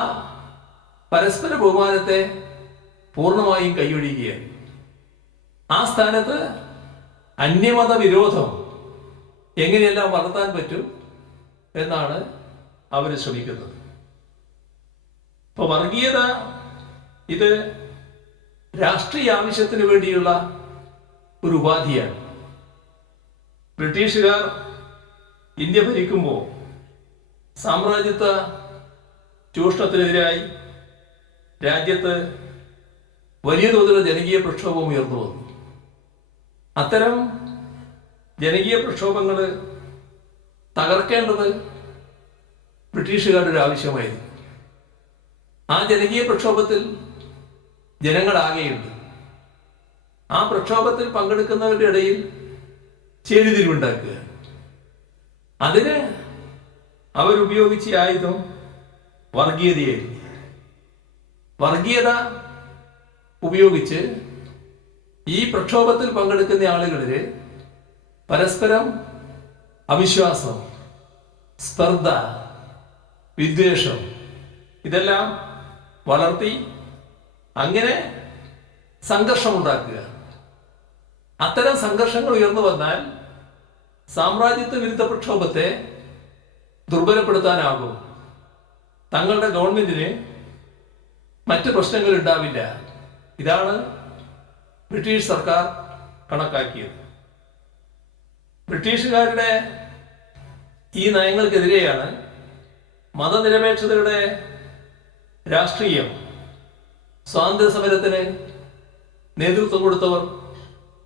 പരസ്പര ബഹുമാനത്തെ പൂർണ്ണമായും കൈയൊഴിയുകയാണ്. ആ സ്ഥാനത്ത് അന്യമത വിരോധം എങ്ങനെയെല്ലാം വളർത്താൻ പറ്റും എന്നാണ് അവർ ശ്രമിക്കുന്നത്. ഇപ്പൊ വർഗീയത ഇത് രാഷ്ട്രീയ ആവശ്യത്തിന് വേണ്ടിയുള്ള ഒരു ഉപാധിയാണ്. ബ്രിട്ടീഷുകാർ ഇന്ത്യ ഭരിക്കുമ്പോൾ സാമ്രാജ്യത്വ ചൂഷണത്തിനെതിരായി രാജ്യത്ത് വലിയ തോതിലുള്ള ജനകീയ പ്രക്ഷോഭം ഉയർന്നു വന്നു. അത്തരം ജനകീയ പ്രക്ഷോഭങ്ങൾ തകർക്കേണ്ടത് ബ്രിട്ടീഷുകാരുടെ ഒരു ആവശ്യമായിരുന്നു. ആ ജനകീയ പ്രക്ഷോഭത്തിൽ ജനങ്ങളാകെയുണ്ട്. ആ പ്രക്ഷോഭത്തിൽ പങ്കെടുക്കുന്നവരുടെ ഇടയിൽ ചേരിതിരിവുണ്ടാക്കുക. അതിന് അവരുപയോഗിച്ച ആയുധം വർഗീയതയായിരുന്നു. വർഗീയത ഉപയോഗിച്ച് ഈ പ്രക്ഷോഭത്തിൽ പങ്കെടുക്കുന്ന ആളുകളിൽ പരസ്പരം അവിശ്വാസം, സ്പർദ്ധ, വിദ്വേഷം ഇതെല്ലാം വളർത്തി അങ്ങനെ സംഘർഷമുണ്ടാക്കുക. അത്തരം സംഘർഷങ്ങൾ ഉയർന്നു വന്നാൽ സാമ്രാജ്യത്വ വിരുദ്ധ പ്രക്ഷോഭത്തെ ദുർബലപ്പെടുത്താനാകും. തങ്ങളുടെ ഗവൺമെന്റിന് മറ്റ് പ്രശ്നങ്ങൾ ഉണ്ടാവില്ല. ഇതാണ് ബ്രിട്ടീഷ് സർക്കാർ കണക്കാക്കിയത്. ബ്രിട്ടീഷുകാരുടെ ഈ നയങ്ങൾക്കെതിരെയാണ് മതനിരപേക്ഷതയുടെ രാഷ്ട്രീയം സ്വാതന്ത്ര്യ സമരത്തിന് നേതൃത്വം കൊടുത്തവർ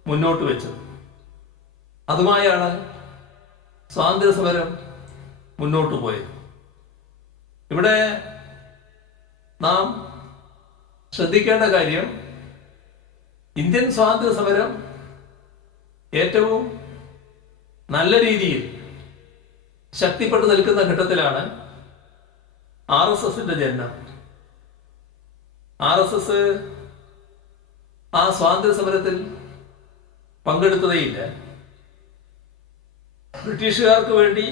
മുന്നോട്ട് വെച്ചത്. അതുമായാണ് സ്വാതന്ത്ര്യ സമരം മുന്നോട്ട് പോയത്. ഇവിടെ നാം ശ്രദ്ധിക്കേണ്ട കാര്യം, ഇന്ത്യൻ സ്വാതന്ത്ര്യ സമരം ഏറ്റവും നല്ല രീതിയിൽ ശക്തിപ്പെട്ടു നിൽക്കുന്ന ഘട്ടത്തിലാണ് RSSന്റെ ജനനം. RSS ആ സ്വാതന്ത്ര്യ സമരത്തിൽ പങ്കെടുത്തതേയില്ല. ബ്രിട്ടീഷുകാർക്ക് വേണ്ടി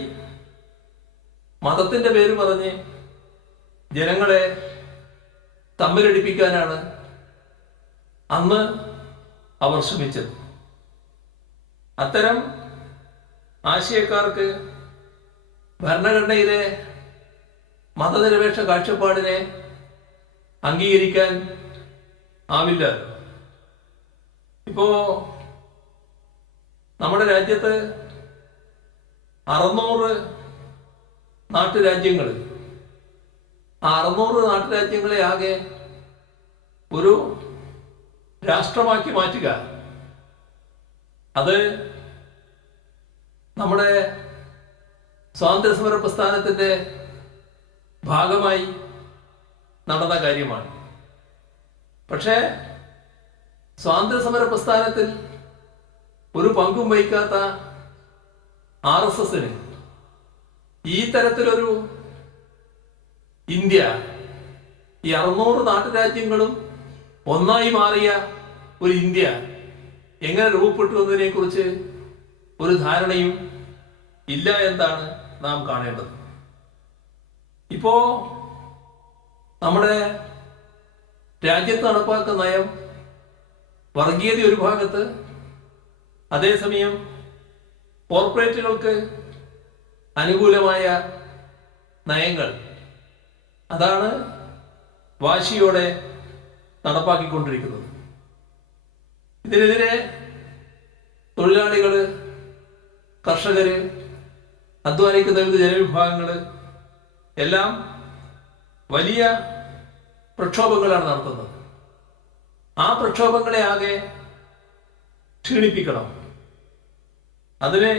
മതത്തിന്റെ പേര് പറഞ്ഞ് ജനങ്ങളെ തമ്മിലടിപ്പിക്കാനാണ് അന്ന് അവർ ശ്രമിച്ചത്. അത്തരം ആശയക്കാർക്ക് ഭരണഘടനയിലെ മതനിരപേക്ഷ കാഴ്ചപ്പാടിനെ അംഗീകരിക്കാൻ ആവില്ല. ഇപ്പോ നമ്മുടെ രാജ്യത്ത് 600 നാട്ടുരാജ്യങ്ങൾ, ആ 600 നാട്ടുരാജ്യങ്ങളെ ആകെ ഒരു രാഷ്ട്രമാക്കി മാറ്റുക, അത് നമ്മുടെ സ്വാതന്ത്ര്യ സമര പ്രസ്ഥാനത്തിന്റെ ഭാഗമായി നടന്ന കാര്യമാണ്. പക്ഷേ സ്വാതന്ത്ര്യ സമര പ്രസ്ഥാനത്തിൽ ഒരു പങ്കും വഹിക്കാത്ത RSSന് ഈ തരത്തിലൊരു ഇന്ത്യ, ഈ 600 നാട്ടുരാജ്യങ്ങളും ഒന്നായി മാറിയ ഒരു ഇന്ത്യ എങ്ങനെ രൂപപ്പെട്ടു എന്നതിനെ കുറിച്ച് ഒരു ധാരണയും ഇല്ല എന്നാണ് നാം കാണേണ്ടത്. ഇപ്പോ നമ്മുടെ രാജ്യത്ത് നടപ്പാക്കുന്ന നയം വർഗീയത ഒരു ഭാഗത്ത്, അതേസമയം കോർപ്പറേറ്റുകൾക്ക് അനുകൂലമായ നയങ്ങൾ അതാണ് വാശിയോടെ നടപ്പാക്കിക്കൊണ്ടിരിക്കുന്നത്. ഇതിനെതിരെ തൊഴിലാളികൾ, കർഷകര്, അധ്വാനിക്കുന്ന വിവിധ ജനവിഭാഗങ്ങൾ എല്ലാം വലിയ പ്രക്ഷോഭങ്ങളാണ് നടത്തുന്നത്. ആ പ്രക്ഷോഭങ്ങളെ ആകെ ക്ഷീണിപ്പിക്കണം. അതിന്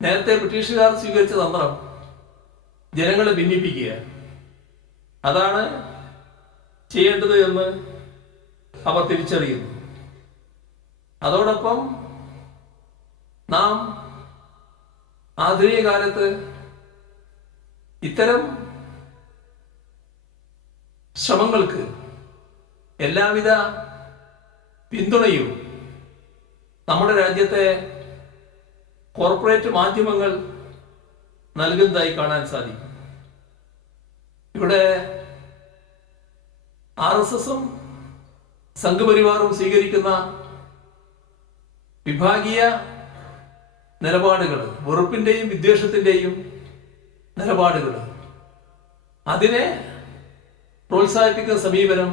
നേരത്തെ ബ്രിട്ടീഷുകാർ സ്വീകരിച്ച തന്ത്രം ജനങ്ങളെ ഭിന്നിപ്പിക്കുക, അതാണ് ചെയ്യേണ്ടത് എന്ന് അവർ തിരിച്ചറിയുന്നു. അതോടൊപ്പം നാം ആധുനിക കാലത്ത് ഇത്തരം ശ്രമങ്ങൾക്ക് എല്ലാവിധ പിന്തുണയും നമ്മുടെ രാജ്യത്തെ കോർപ്പറേറ്റ് മാധ്യമങ്ങൾ നൽകുന്നതായി കാണാൻ സാധിക്കും. ഇവിടെ RSSഉം സംഘപരിവാറും സ്വീകരിക്കുന്ന വിഭാഗീയ നിലപാടുകൾ, വെറുപ്പിന്റെയും വിദ്വേഷത്തിന്റെയും നിലപാടുകൾ, അതിനെ പ്രോത്സാഹിപ്പിക്കുന്ന സമീപനം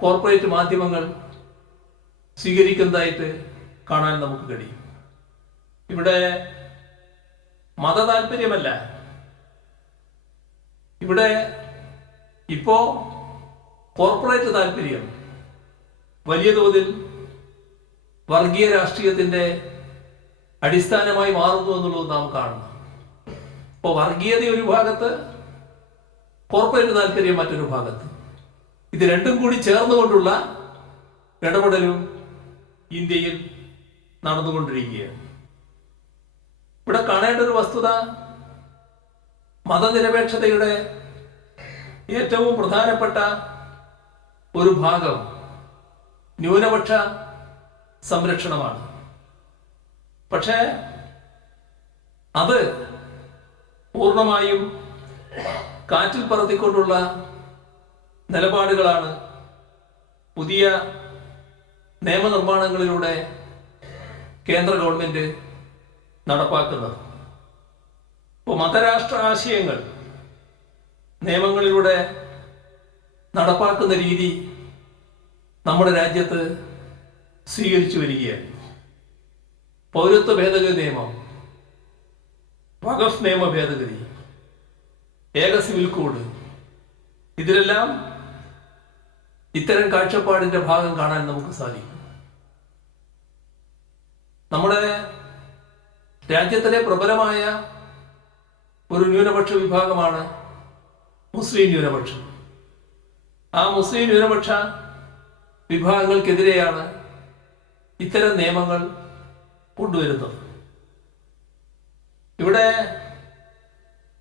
കോർപ്പറേറ്റ് മാധ്യമങ്ങൾ സ്വീകരിക്കുന്നതായിട്ട് കാണാൻ നമുക്ക് കഴിയും. ഇവിടെ മത താല്പര്യമല്ല, ഇവിടെ ഇപ്പോ കോർപ്പറേറ്റ് താല്പര്യം വലിയ തോതിൽ വർഗീയ രാഷ്ട്രീയത്തിന്റെ അടിസ്ഥാനമായി മാറുന്നു എന്നുള്ളത് നാം കാണണം. ഇപ്പോൾ വർഗീയത ഒരു ഭാഗത്ത്, കോർപ്പറേറ്റ് താല്പര്യം മറ്റൊരു ഭാഗത്ത്, ഇത് രണ്ടും കൂടി ചേർന്നുകൊണ്ടുള്ള ഇടപെടലും ഇന്ത്യയിൽ നടന്നുകൊണ്ടിരിക്കുകയാണ്. ഇവിടെ കാണേണ്ട ഒരു വസ്തുത, മതനിരപേക്ഷതയുടെ ഏറ്റവും പ്രധാനപ്പെട്ട ഒരു ഭാഗം ന്യൂനപക്ഷ സംരക്ഷണമാണ്. പക്ഷേ അത് പൂർണ്ണമായും കാറ്റിൽ പറത്തിക്കൊണ്ടുള്ള നിലപാടുകളാണ് പുതിയ നിയമനിർമ്മാണങ്ങളിലൂടെ കേന്ദ്ര ഗവൺമെന്റ് നടപ്പാക്കുന്നത്. ഇപ്പോൾ മതരാഷ്ട്ര ആശയങ്ങൾ നിയമങ്ങളിലൂടെ നടപ്പാക്കുന്ന രീതി നമ്മുടെ രാജ്യത്ത് സ്വീകരിച്ചു വരികയാണ്. പൗരത്വ ഭേദഗതി നിയമം, വഖഫ് നിയമ ഭേദഗതി, ഏക സിവിൽ കോഡ്, ഇതിലെല്ലാം ഇത്തരം കാഴ്ചപ്പാടിന്റെ ഭാഗം കാണാൻ നമുക്ക് സാധിക്കും. നമ്മുടെ രാജ്യത്തിലെ പ്രബലമായ ഒരു ന്യൂനപക്ഷ വിഭാഗമാണ് മുസ്ലിം ന്യൂനപക്ഷം. ആ മുസ്ലിം ന്യൂനപക്ഷ വിഭാഗങ്ങൾക്കെതിരെയാണ് ഇത്തരം നിയമങ്ങൾ കൊണ്ടുവരുന്നത്. ഇവിടെ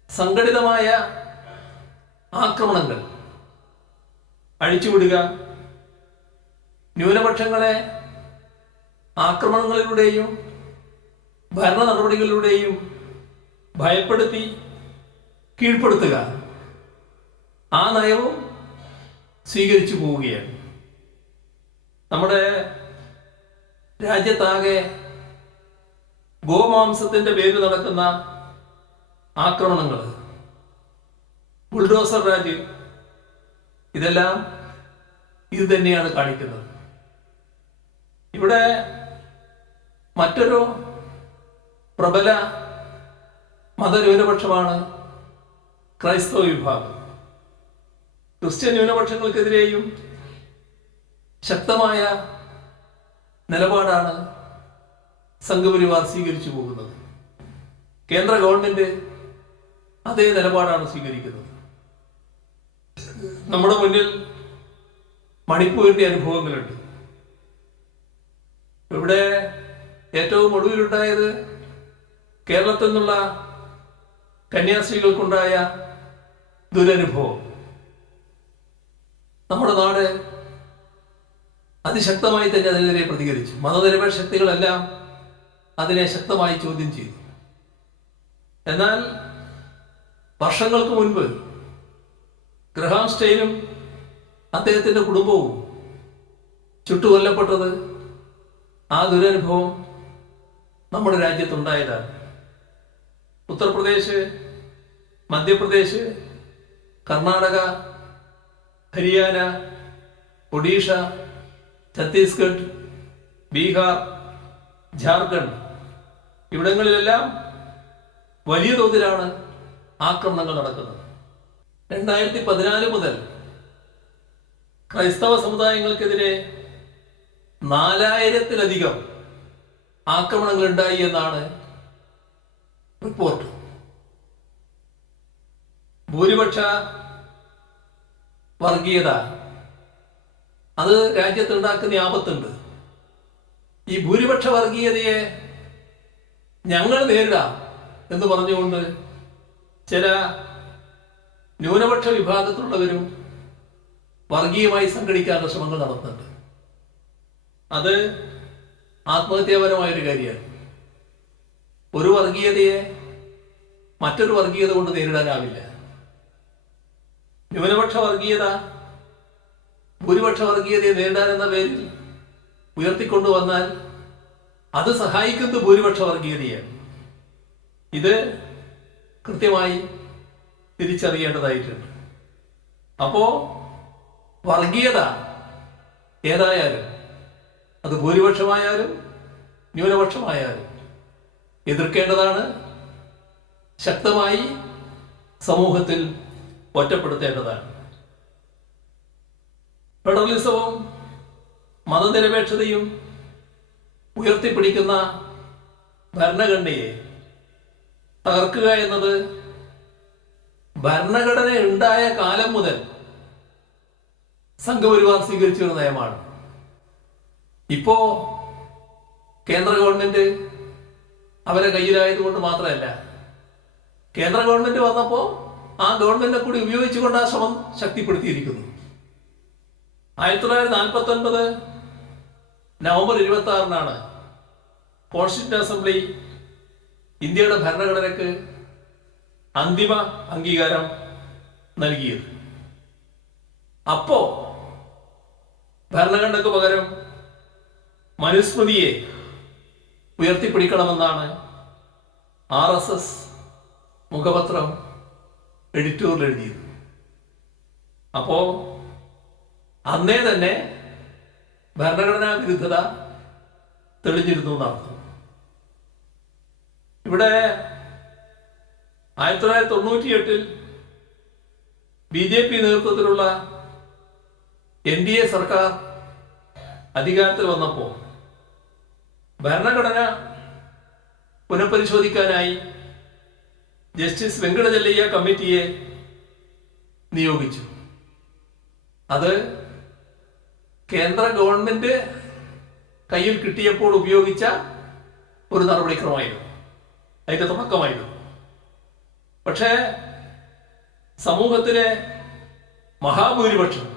സംഘടിതമായ ആക്രമണങ്ങൾ അഴിച്ചുവിടുക, ന്യൂനപക്ഷങ്ങളെ ആക്രമണങ്ങളിലൂടെയും ഭരണ നടപടികളിലൂടെയും ഭയപ്പെടുത്തി കീഴ്പ്പെടുത്തുക, ആ നയവും സ്വീകരിച്ചു പോവുകയാണ്. നമ്മുടെ രാജ്യത്താകെ ഗോമാംസത്തിന്റെ പേരിൽ നടക്കുന്ന ആക്രമണങ്ങൾ, ബുൾഡോസർ രാജ്, ഇതെല്ലാം ഇത് തന്നെയാണ് കാണിക്കുന്നത്. ഇവിടെ മറ്റൊരു പ്രബല മതന്യൂനപക്ഷമാണ് ക്രൈസ്തവ വിഭാഗം. ക്രിസ്ത്യൻ ന്യൂനപക്ഷങ്ങൾക്കെതിരെയും ശക്തമായ നിലപാടാണ് സംഘപരിവാർ സ്വീകരിച്ചു പോകുന്നത്. കേന്ദ്ര ഗവൺമെന്റ് അതേ നിലപാടാണ് സ്വീകരിക്കുന്നത്. നമ്മുടെ മുന്നിൽ മണിപ്പൂരിന്റെ അനുഭവങ്ങളുണ്ട്. ഇവിടെ ഏറ്റവും ഒടുവിലുണ്ടായത് കേരളത്തിൽ നിന്നുള്ള കന്യാസ്ത്രീകൾക്കുണ്ടായ ദുരനുഭവം. നമ്മുടെ നാട് അതിശക്തമായി തന്നെ അതിനെതിരെ പ്രതികരിച്ചു. മതനിരപേക്ഷ ശക്തികളെല്ലാം അതിനെ ശക്തമായി ചോദ്യം ചെയ്തു. എന്നാൽ വർഷങ്ങൾക്ക് മുൻപ് ഗ്രഹാം സ്റ്റെയിനും അദ്ദേഹത്തിൻ്റെ കുടുംബവും ചുട്ടുകൊല്ലപ്പെട്ടത് ആ ദുരനുഭവം നമ്മുടെ രാജ്യത്തുണ്ടായതാണ്. ഉത്തർപ്രദേശ്, മധ്യപ്രദേശ്, കർണാടക, ഹരിയാന, ഒഡീഷ, ഛത്തീസ്ഗഡ്, ബീഹാർ, ജാർഖണ്ഡ് ഇവിടങ്ങളിലെല്ലാം വലിയ തോതിലാണ് ആക്രമണങ്ങൾ നടക്കുന്നത്. 2014 മുതൽ ക്രൈസ്തവ സമുദായങ്ങൾക്കെതിരെ 4000-ലധികം ആക്രമണങ്ങൾ ഉണ്ടായി എന്നാണ് റിപ്പോർട്ട്. ഭൂരിപക്ഷ വർഗീയത അത് രാജ്യത്തുണ്ടാക്കുന്ന ആപത്തുണ്ട്. ഈ ഭൂരിപക്ഷ വർഗീയതയെ ഞങ്ങൾ നേരിടാം എന്ന് പറഞ്ഞുകൊണ്ട് ചില ന്യൂനപക്ഷ വിഭാഗത്തിലുള്ളവരും വർഗീയമായി സംഘടിക്കാനുള്ള ശ്രമങ്ങൾ നടത്തുന്നുണ്ട്. അത് ആത്മഹത്യാപരമായൊരു കാര്യമാണ്. ഒരു വർഗീയതയെ മറ്റൊരു വർഗീയത കൊണ്ട് നേരിടാനാവില്ല. ന്യൂനപക്ഷ വർഗീയത ഭൂരിപക്ഷ വർഗീയതയെ നേരിടാനെന്ന പേരിൽ ഉയർത്തിക്കൊണ്ടുവന്നാൽ അത് സഹായിക്കുന്നത് ഭൂരിപക്ഷ വർഗീയതയാണ്. ഇത് കൃത്യമായി തിരിച്ചറിയേണ്ടതായിട്ടുണ്ട്. അപ്പോ വർഗീയത ഏതായാലും അത് ഭൂരിപക്ഷമായാലും ന്യൂനപക്ഷമായാലും എതിർക്കേണ്ടതാണ്, ശക്തമായി സമൂഹത്തിൽ ഒറ്റപ്പെടുത്തേണ്ടതാണ്. ഫെഡറലിസവും മതനിരപേക്ഷതയും ഉയർത്തിപ്പിടിക്കുന്ന ഭരണഘടനയെ തകർക്കുക എന്നത് ഭരണഘടന ഉണ്ടായ കാലം മുതൽ സംഘപരിവാർ സ്വീകരിച്ച ഒരു നയമാണ്. ഇപ്പോ കേന്ദ്ര ഗവൺമെന്റ് അവരെ കയ്യിലായതുകൊണ്ട് മാത്രമല്ല, കേന്ദ്ര ഗവൺമെന്റ് വന്നപ്പോൾ ആ ഗവൺമെന്റിനെ കൂടി ഉപയോഗിച്ചുകൊണ്ട് ആ ശ്രമം ശക്തിപ്പെടുത്തിയിരിക്കുന്നു. 1949 നവംബർ 26-നാണ് കോൺസ്റ്റിറ്റ്യൂന്റ് അസംബ്ലി ഇന്ത്യയുടെ ഭരണഘടനയ്ക്ക് അന്തിമ അംഗീകാരം നൽകിയത്. അപ്പോ ഭരണഘടനയ്ക്ക് പകരം മനുസ്മൃതിയെ ഉയർത്തിപ്പിടിക്കണമെന്നാണ് RSS മുഖപത്രം എഡിറ്റോറിൽ എഴുതിയത്. അപ്പോ അന്നേ തന്നെ ഭരണഘടനാ വിരുദ്ധത തെളിഞ്ഞിരുന്നു എന്നർത്ഥം. ഇവിടെ 1998 BJP നേതൃത്വത്തിലുള്ള NDA സർക്കാർ അധികാരത്തിൽ വന്നപ്പോൾ ഭരണഘടന പുനഃപരിശോധിക്കാനായി ജസ്റ്റിസ് വെങ്കടചെല്ലയ്യ കമ്മിറ്റിയെ നിയോഗിച്ചു. അത് കേന്ദ്ര ഗവൺമെന്റ് കയ്യിൽ കിട്ടിയപ്പോൾ ഉപയോഗിച്ച ഒരു നടപടിക്രമമായിരുന്നു, അതിന്റെ തുടക്കമായിരുന്നു. പക്ഷേ സമൂഹത്തിലെ മഹാഭൂരിപക്ഷം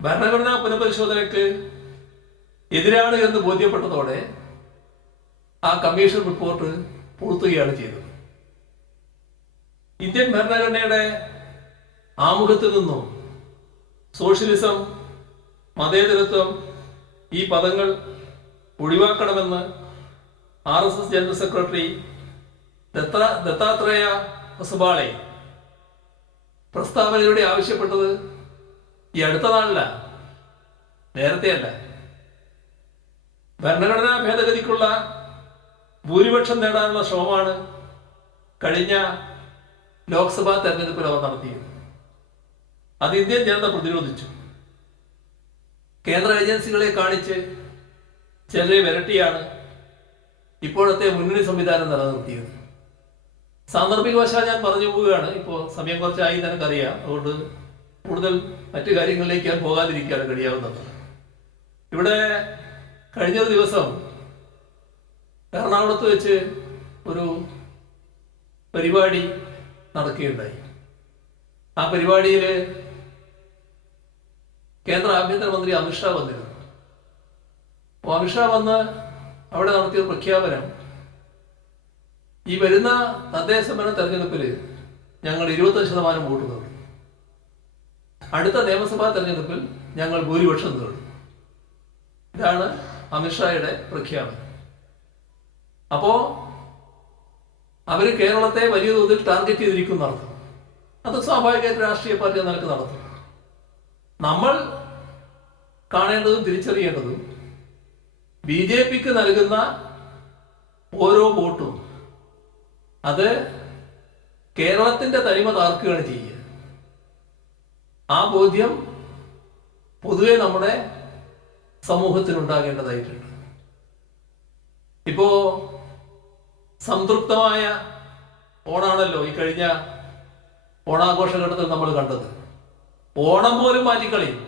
ഭരണഘടനാ പുനഃപരിശോധനയ്ക്ക് എതിരാണ് എന്ന് ബോധ്യപ്പെട്ടതോടെ ആ കമ്മീഷൻ റിപ്പോർട്ട് പൂർത്തുകയാണ് ചെയ്തത്. ഇന്ത്യൻ ഭരണഘടനയുടെ ആമുഖത്തിൽ നിന്നും സോഷ്യലിസം, മതേതരത്വം ഈ പദങ്ങൾ ഒഴിവാക്കണമെന്ന് RSS general secretary Dattatreya Hosabale പ്രസ്താവനയിലൂടെ ആവശ്യപ്പെട്ടത് ഈ അടുത്ത നാളില, നേരത്തെയല്ല. ഭരണഘടനാ ഭേദഗതിക്കുള്ള ഭൂരിപക്ഷം നേടാനുള്ള ശ്രമമാണ് കഴിഞ്ഞ ലോക്സഭാ തെരഞ്ഞെടുപ്പിൽ അവർ നടത്തിയത്. അത് ഇന്ത്യൻ ജനത പ്രതിരോധിച്ചു. കേന്ദ്ര ഏജൻസികളെ കാണിച്ച് ചിലരെ വിരട്ടിയാണ് ഇപ്പോഴത്തെ മുന്നണി സംവിധാനം നിലനിർത്തിയത്. സാന്ദർഭികവശാൽ ഞാൻ പറഞ്ഞു പോവുകയാണ്. ഇപ്പോൾ സമയം കുറച്ചായി നിനക്കറിയാം, അതുകൊണ്ട് കൂടുതൽ മറ്റു കാര്യങ്ങളിലേക്ക് ഞാൻ പോകാതിരിക്കുകയാണ് കഴിയാവുന്നത്. ഇവിടെ കഴിഞ്ഞൊരു ദിവസം എറണാകുളത്ത് വെച്ച് ഒരു പരിപാടി നടക്കുകയുണ്ടായി. ആ പരിപാടിയിൽ കേന്ദ്ര ആഭ്യന്തരമന്ത്രി അമിത്ഷാ വന്നിരുന്നു. അപ്പോൾ അമിത്ഷാ വന്ന് അവിടെ നടത്തിയ പ്രഖ്യാപനം, ഈ വരുന്ന തദ്ദേശ ഭരണ തെരഞ്ഞെടുപ്പിൽ ഞങ്ങൾ 25% വോട്ട് നേടും, അടുത്ത നിയമസഭാ തെരഞ്ഞെടുപ്പിൽ ഞങ്ങൾ ഭൂരിപക്ഷം നേടും. ഇതാണ് അമിത്ഷായുടെ പ്രഖ്യാപനം. അപ്പോ അവര് കേരളത്തെ വലിയ തോതിൽ ടാർഗറ്റ് ചെയ്തിരിക്കും നടത്തും. അത് സ്വാഭാവികമായിട്ട് രാഷ്ട്രീയ പാർട്ടി നിലക്ക് നടത്തും. നമ്മൾ കാണേണ്ടതും തിരിച്ചറിയേണ്ടതും BJP നൽകുന്ന ഓരോ വോട്ടും അത് കേരളത്തിന്റെ തനിമ താർക്കുകയാണ് ചെയ്യുക. ആ ബോധ്യം പൊതുവെ നമ്മുടെ സമൂഹത്തിനുണ്ടാകേണ്ടതായിട്ടുണ്ട്. ഇപ്പോ സംതൃപ്തമായ ഓണാണല്ലോ ഈ കഴിഞ്ഞ ഓണാഘോഷഘട്ടത്തിൽ നമ്മൾ കണ്ടത്. ഓണം പോലും മാറ്റിക്കളയും.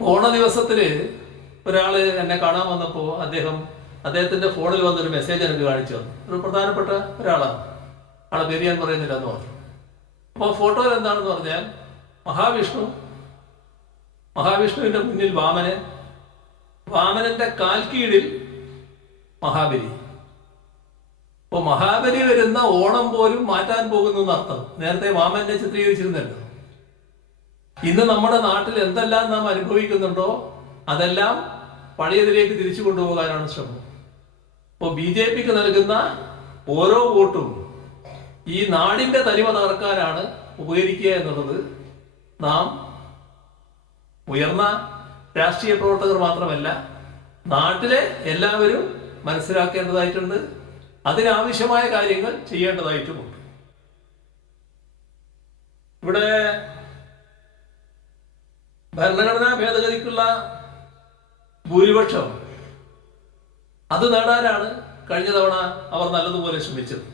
ഓണ ദിവസത്തില് ഒരാള് എന്നെ കാണാൻ വന്നപ്പോ അദ്ദേഹത്തിന്റെ ഫോണിൽ വന്നൊരു മെസ്സേജ് എനിക്ക് കാണിച്ചു തന്നു. ഒരു പ്രധാനപ്പെട്ട ഒരാളാണ്, ആളെ പേര് ഞാൻ പറയുന്നില്ല എന്ന് പറഞ്ഞു. അപ്പോൾ ഫോട്ടോയിൽ എന്താണെന്ന് പറഞ്ഞാൽ മഹാവിഷ്ണുവിന്റെ മുന്നിൽ വാമനന്റെ കാൽക്കീഴിൽ മഹാബലി. അപ്പൊ മഹാബലി വരുന്ന ഓണം പോലും മാറ്റാൻ പോകുന്നു എന്നർത്ഥം. നേരത്തെ വാമനെ ചിത്രീകരിച്ചിരുന്നല്ലോ. ഇന്ന് നമ്മുടെ നാട്ടിൽ എന്തെല്ലാം നാം അനുഭവിക്കുന്നുണ്ടോ അതെല്ലാം പഴയതിലേക്ക് തിരിച്ചു കൊണ്ടുപോകാനാണ് ശ്രമം. അപ്പോൾ BJP നൽകുന്ന ഓരോ വോട്ടും ഈ നാടിന്റെ തനിമ തകർക്കാനാണ് ഉപകരിക്കുക എന്നുള്ളത് നാം ഉയർന്ന രാഷ്ട്രീയ പ്രവർത്തകർ മാത്രമല്ല നാട്ടിലെ എല്ലാവരും മനസ്സിലാക്കേണ്ടതായിട്ടുണ്ട്. അതിനാവശ്യമായ കാര്യങ്ങൾ ചെയ്യേണ്ടതായിട്ടുമുണ്ട്. ഇവിടെ ഭരണഘടനാ ഭേദഗതിക്കുള്ള ഭൂരിപക്ഷം അത് നേടാനാണ് കഴിഞ്ഞ തവണ അവർ നല്ലതുപോലെ ശ്രമിച്ചത്.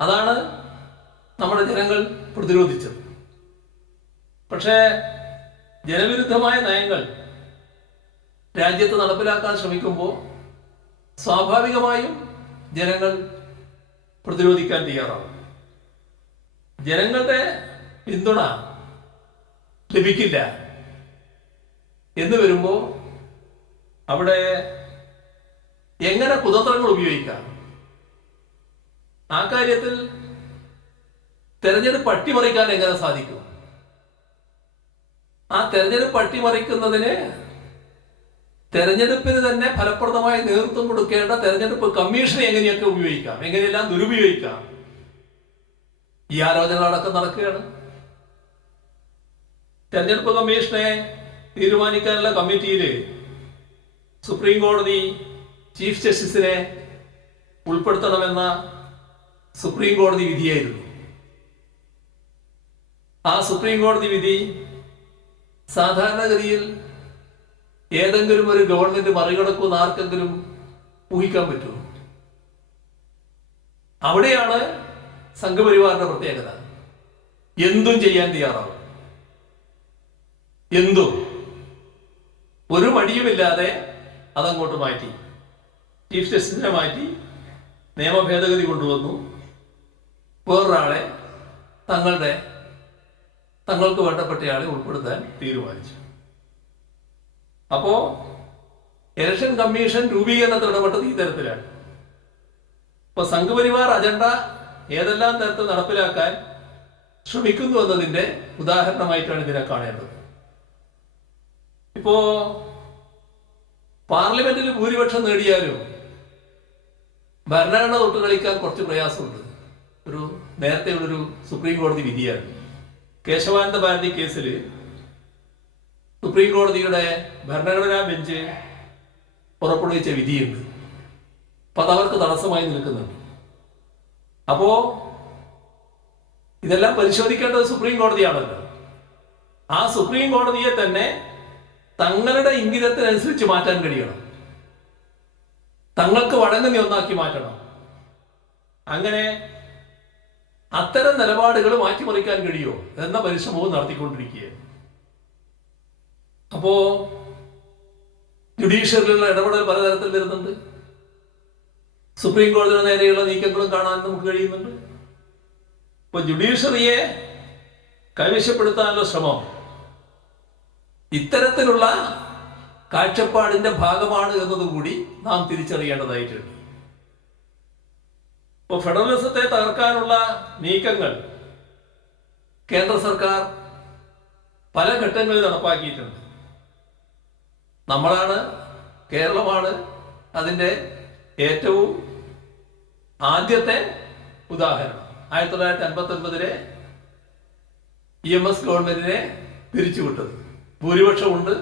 അതാണ് നമ്മുടെ ജനങ്ങൾ പ്രതിരോധിച്ചത്. പക്ഷേ ജനവിരുദ്ധമായ നയങ്ങൾ രാജ്യത്ത് നടപ്പിലാക്കാൻ ശ്രമിക്കുമ്പോൾ സ്വാഭാവികമായും ജനങ്ങൾ പ്രതിരോധിക്കാൻ തയ്യാറാവും. ജനങ്ങളുടെ പിന്തുണ ലഭിക്കില്ല എന്ന് വരുമ്പോൾ അവിടെ എങ്ങനെ കുതന്ത്രങ്ങൾ ഉപയോഗിക്കാം? ആ കാര്യത്തിൽ തെരഞ്ഞെടുപ്പ് അട്ടിമറിക്കാൻ എങ്ങനെ സാധിക്കും? ആ തെരഞ്ഞെടുപ്പ് അട്ടിമറിക്കുന്നതിന് തെരഞ്ഞെടുപ്പിന് തന്നെ ഫലപ്രദമായി നേതൃത്വം കൊടുക്കേണ്ട തെരഞ്ഞെടുപ്പ് കമ്മീഷനെ എങ്ങനെയൊക്കെ ഉപയോഗിക്കാം, എങ്ങനെയെല്ലാം ദുരുപയോഗിക്കാം, ഈ ആലോചന നടക്കുകയാണ്. തെരഞ്ഞെടുപ്പ് കമ്മീഷനെ തീരുമാനിക്കാനുള്ള കമ്മിറ്റിയിൽ സുപ്രീം കോടതി ചീഫ് ജസ്റ്റിസിനെ ഉൾപ്പെടുത്തണമെന്ന സുപ്രീം കോടതി വിധിയായിരുന്നു. ആ സുപ്രീം കോടതി വിധി സാധാരണഗതിയിൽ ഏതെങ്കിലും ഒരു ഗവൺമെന്റ് മറികടക്കുന്ന ആർക്കെങ്കിലും ഊഹിക്കാൻ പറ്റുമോ? അവിടെയാണ് സംഘപരിവാറിന്റെ പ്രത്യേകത. എന്തും ചെയ്യാൻ തയ്യാറാവും. എന്തും ഒരു മടിയുമില്ലാതെ അതങ്ങോട്ട് മാറ്റി. ചീഫ് ജസ്റ്റിസിനെ മാറ്റി നിയമ ഭേദഗതി കൊണ്ടുവന്നു. വേറൊരാളെ തങ്ങൾക്ക് വേണ്ടപ്പെട്ടയാളെ ഉൾപ്പെടുത്താൻ തീരുമാനിച്ചു. അപ്പോ ഇലക്ഷൻ കമ്മീഷൻ രൂപീകരണത്തിൽ ഇടപെട്ടത് ഈ തരത്തിലാണ്. ഇപ്പൊ സംഘപരിവാർ അജണ്ട ഏതെല്ലാം തരത്തിൽ നടപ്പിലാക്കാൻ ശ്രമിക്കുന്നു എന്നതിന്റെ ഉദാഹരണമായിട്ടാണ് ഇതിനെ കാണേണ്ടത്. ഇപ്പോ പാർലമെന്റിൽ ഭൂരിപക്ഷം നേടിയാലും ഭരണഘടന തൊട്ട് കളിക്കാൻ കുറച്ച് പ്രയാസമുണ്ട്. നേരത്തെ ഉള്ളൊരു സുപ്രീം കോടതി വിധിയാണ്. കേശവാനന്ദ ഭാരതി കേസിൽ സുപ്രീം കോടതിയുടെ ഭരണഘടനാ ബെഞ്ച് പുറപ്പെടുവിച്ച വിധിയുണ്ട്. അപ്പൊ അതവർക്ക് തടസ്സമായി നിൽക്കുന്നുണ്ട്. അപ്പോ ഇതെല്ലാം പരിശോധിക്കേണ്ടത് സുപ്രീം കോടതിയാണല്ലോ. ആ സുപ്രീം കോടതിയെ തന്നെ തങ്ങളുടെ ഇംഗിതത്തിനനുസരിച്ച് മാറ്റാൻ കഴിയണം. തങ്ങൾക്ക് വഴങ്ങുന്ന ഒന്നാക്കി മാറ്റണം. അങ്ങനെ അത്തരം നിലപാടുകൾ മാറ്റിമറിക്കാൻ കഴിയുമോ എന്ന പരിശ്രമവും നടത്തിക്കൊണ്ടിരിക്കുകയാണ്. അപ്പോ ജുഡീഷ്യറിയിലുള്ള ഇടപെടൽ പലതരത്തിൽ വരുന്നുണ്ട്. സുപ്രീം കോടതിയുടെ നേരെയുള്ള നീക്കങ്ങളും കാണാൻ നമുക്ക് കഴിയുന്നുണ്ട്. ഇപ്പൊ ജുഡീഷ്യറിയെ കൈവശപ്പെടുത്താനുള്ള ശ്രമം ഇത്തരത്തിലുള്ള കാഴ്ചപ്പാടിന്റെ ഭാഗമാണ് എന്നതുകൂടി നാം തിരിച്ചറിയേണ്ടതായിട്ടുണ്ട്. ഇപ്പോൾ ഫെഡറലിസത്തെ തകർക്കാനുള്ള നീക്കങ്ങൾ കേന്ദ്ര സർക്കാർ പല ഘട്ടങ്ങളിൽ നടപ്പാക്കിയിട്ടുണ്ട്. കേരളമാണ് അതിൻ്റെ ഏറ്റവും ആദ്യത്തെ ഉദാഹരണം. 1959 EMS ഗവൺമെന്റിനെ പിരിച്ചുവിട്ടത്. ഭൂരിപക്ഷമുണ്ട്,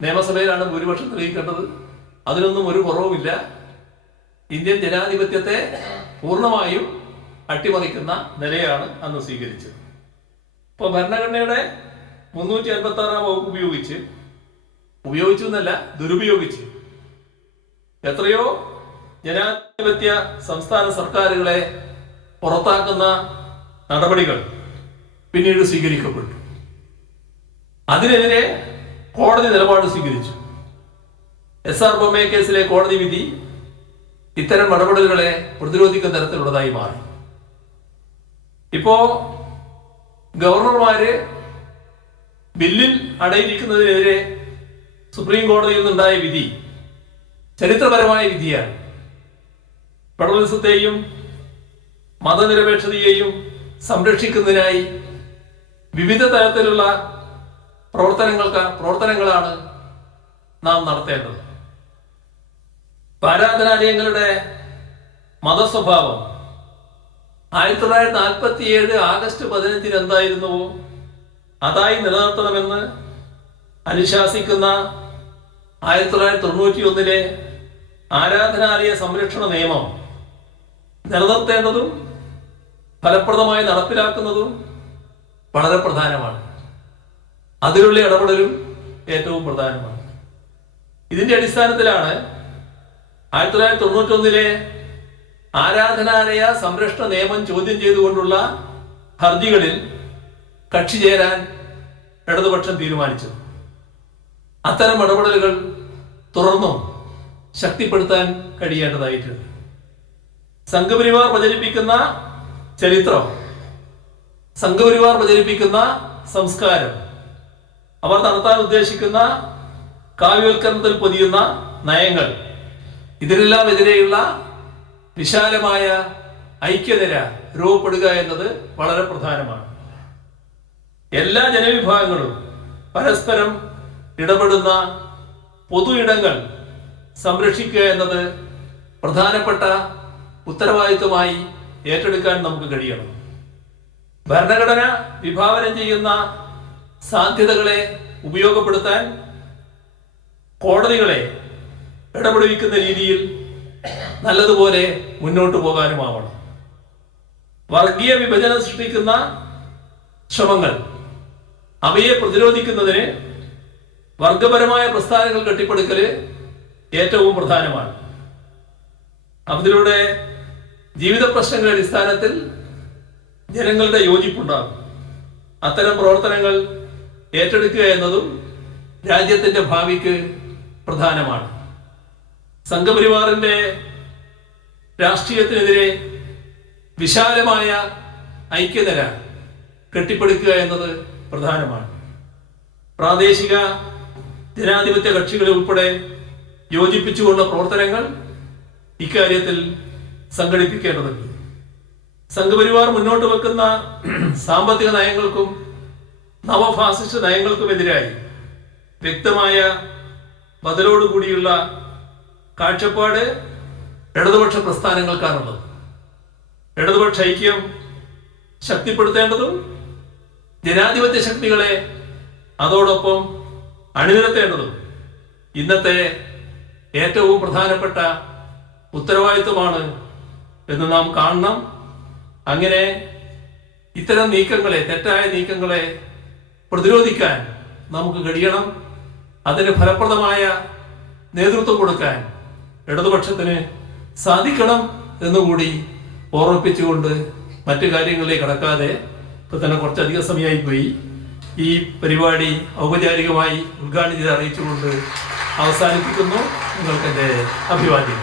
നിയമസഭയിലാണ് ഭൂരിപക്ഷം തെളിയിക്കേണ്ടത്. അതിനൊന്നും ഒരു കുറവുമില്ല. ഇന്ത്യൻ ജനാധിപത്യത്തെ പൂർണ്ണമായും അട്ടിമറിക്കുന്ന നിലയാണ് അന്ന് സ്വീകരിച്ചത്. ഇപ്പോൾ ഭരണഘടനയുടെ 356 വകുപ്പ് ഉപയോഗിച്ചു എന്നല്ല, ദുരുപയോഗിച്ച് എത്രയോ ജനാധിപത്യ സംസ്ഥാന സർക്കാരുകളെ പുറത്താക്കുന്ന നടപടികൾ പിന്നീട് സ്വീകരിക്കപ്പെട്ടു. അതിനെതിരെ കോടതി നിലപാട് സ്വീകരിച്ചു. SR ബൊമ്മ കേസിലെ കോടതി വിധി ഇത്തരം ഇടപെടലുകളെ പ്രതിരോധിക്കുന്ന തരത്തിലുള്ളതായി മാറി. ഇപ്പോ ഗവർണർമാര് ബില്ലിൽ അടയിരിക്കുന്നതിനെതിരെ സുപ്രീം കോടതിയിൽ നിന്നുണ്ടായ വിധി ചരിത്രപരമായ വിധിയാണ്. ഫെഡറലിസത്തെയും മതനിരപേക്ഷതയെയും സംരക്ഷിക്കുന്നതിനായി വിവിധ തരത്തിലുള്ള പ്രവർത്തനങ്ങളാണ് നാം നടത്തേണ്ടത്. ആരാധനാലയങ്ങളുടെ മതസ്വഭാവം 1947 ആഗസ്റ്റ് 15 എന്തായിരുന്നുവോ അതായി നിലനിർത്തണമെന്ന് അനുശാസിക്കുന്ന 1991 ആരാധനാലയ സംരക്ഷണ നിയമം നിലനിർത്തേണ്ടതും ഫലപ്രദമായി നടപ്പിലാക്കുന്നതും വളരെ പ്രധാനമാണ്. അതിലുള്ള ഇടപെടലും ഏറ്റവും പ്രധാനമാണ്. ഇതിന്റെ അടിസ്ഥാനത്തിലാണ് 1991 ആരാധനാലയ സംരക്ഷണ നിയമം ചോദ്യം ചെയ്തുകൊണ്ടുള്ള ഹർജികളിൽ കക്ഷി ചേരാൻ ഇടതുപക്ഷം തീരുമാനിച്ചത്. അത്തരം ഇടപെടലുകൾ തുടർന്നും ശക്തിപ്പെടുത്താൻ കഴിയേണ്ടതായിട്ടുണ്ട്. സംഘപരിവാർ പ്രചരിപ്പിക്കുന്ന ചരിത്രം, സംഘപരിവാർ പ്രചരിപ്പിക്കുന്ന സംസ്കാരം, അവർ നടത്താൻ ഉദ്ദേശിക്കുന്ന കാവ്യവൽക്കരണത്തിൽ പൊതിയുന്ന നയങ്ങൾ, ഇതിനെല്ലാം എതിരെയുള്ള വിശാലമായ ഐക്യനിര രൂപപ്പെടുക എന്നത് വളരെ പ്രധാനമാണ്. എല്ലാ ജനവിഭാഗങ്ങളും പരസ്പരം ഇടപെടുന്ന പൊതു ഇടങ്ങൾ സംരക്ഷിക്കുക എന്നത് പ്രധാനപ്പെട്ട ഉത്തരവാദിത്വമായി ഏറ്റെടുക്കാൻ നമുക്ക് കഴിയണം. ഭരണഘടന വിഭാവനം ചെയ്യുന്ന സാധ്യതകളെ ഉപയോഗപ്പെടുത്താൻ കോടതികളെ ഇടപെടുവിക്കുന്ന രീതിയിൽ നല്ലതുപോലെ മുന്നോട്ട് പോകാനുമാവണം. വർഗീയ വിഭജനം സൃഷ്ടിക്കുന്ന ശ്രമങ്ങൾ, അവയെ പ്രതിരോധിക്കുന്നതിന് വർഗപരമായ പ്രസ്ഥാനങ്ങൾ കെട്ടിപ്പടുക്കൽ ഏറ്റവും പ്രധാനമാണ്. അതിലൂടെ ജീവിത പ്രശ്നങ്ങളുടെ അടിസ്ഥാനത്തിൽ ജനങ്ങളുടെ യോജിപ്പുണ്ടാകും. അത്തരം പ്രവർത്തനങ്ങൾ ഏറ്റെടുക്കുക എന്നതും രാജ്യത്തിന്റെ ഭാവിക്ക് പ്രധാനമാണ്. സംഘപരിവാറിന്റെ രാഷ്ട്രീയത്തിനെതിരെ വിശാലമായ ഐക്യനിര കെട്ടിപ്പടുക്കുക എന്നത് പ്രധാനമാണ്. പ്രാദേശിക ജനാധിപത്യ കക്ഷികളെ ഉൾപ്പെടെ യോജിപ്പിച്ചുകൊണ്ടുള്ള പ്രവർത്തനങ്ങൾ ഇക്കാര്യത്തിൽ സംഘടിപ്പിക്കേണ്ടതുണ്ട്. സംഘപരിവാർ മുന്നോട്ട് വെക്കുന്ന സാമ്പത്തിക നയങ്ങൾക്കും നവഫാസിസ്റ്റ് നയങ്ങൾക്കുമെതിരായി വ്യക്തമായ ബദലോടുകൂടിയുള്ള കാഴ്ചപ്പാട് ഇടതുപക്ഷ പ്രസ്ഥാനങ്ങൾക്കാണുള്ളത്. ഇടതുപക്ഷ ഐക്യം ശക്തിപ്പെടുത്തേണ്ടതും ജനാധിപത്യ ശക്തികളെ അതോടൊപ്പം അണിനിരത്തേണ്ടതും ഇന്നത്തെ ഏറ്റവും പ്രധാനപ്പെട്ട ഉത്തരവാദിത്വമാണ് എന്ന് നാം കാണണം. അങ്ങനെ ഇത്തരം നീക്കങ്ങളെ, തെറ്റായ നീക്കങ്ങളെ പ്രതിരോധിക്കാൻ നമുക്ക് കഴിയണം. അതിന് ഫലപ്രദമായ നേതൃത്വം കൊടുക്കാൻ ഇടതുപക്ഷത്തിന് സാധിക്കണം എന്നുകൂടി ഓർമ്മിപ്പിച്ചുകൊണ്ട് മറ്റു കാര്യങ്ങളിലേക്ക് കടക്കാതെ, ഇപ്പൊ തന്നെ കുറച്ചധികം സമയമായി പോയി, ഈ പരിപാടി ഔപചാരികമായി ഉദ്ഘാടനം ചെയ്ത് അറിയിച്ചുകൊണ്ട് അവസാനിപ്പിക്കുന്നു. നിങ്ങൾക്ക് എൻ്റെ അഭിവാദ്യം.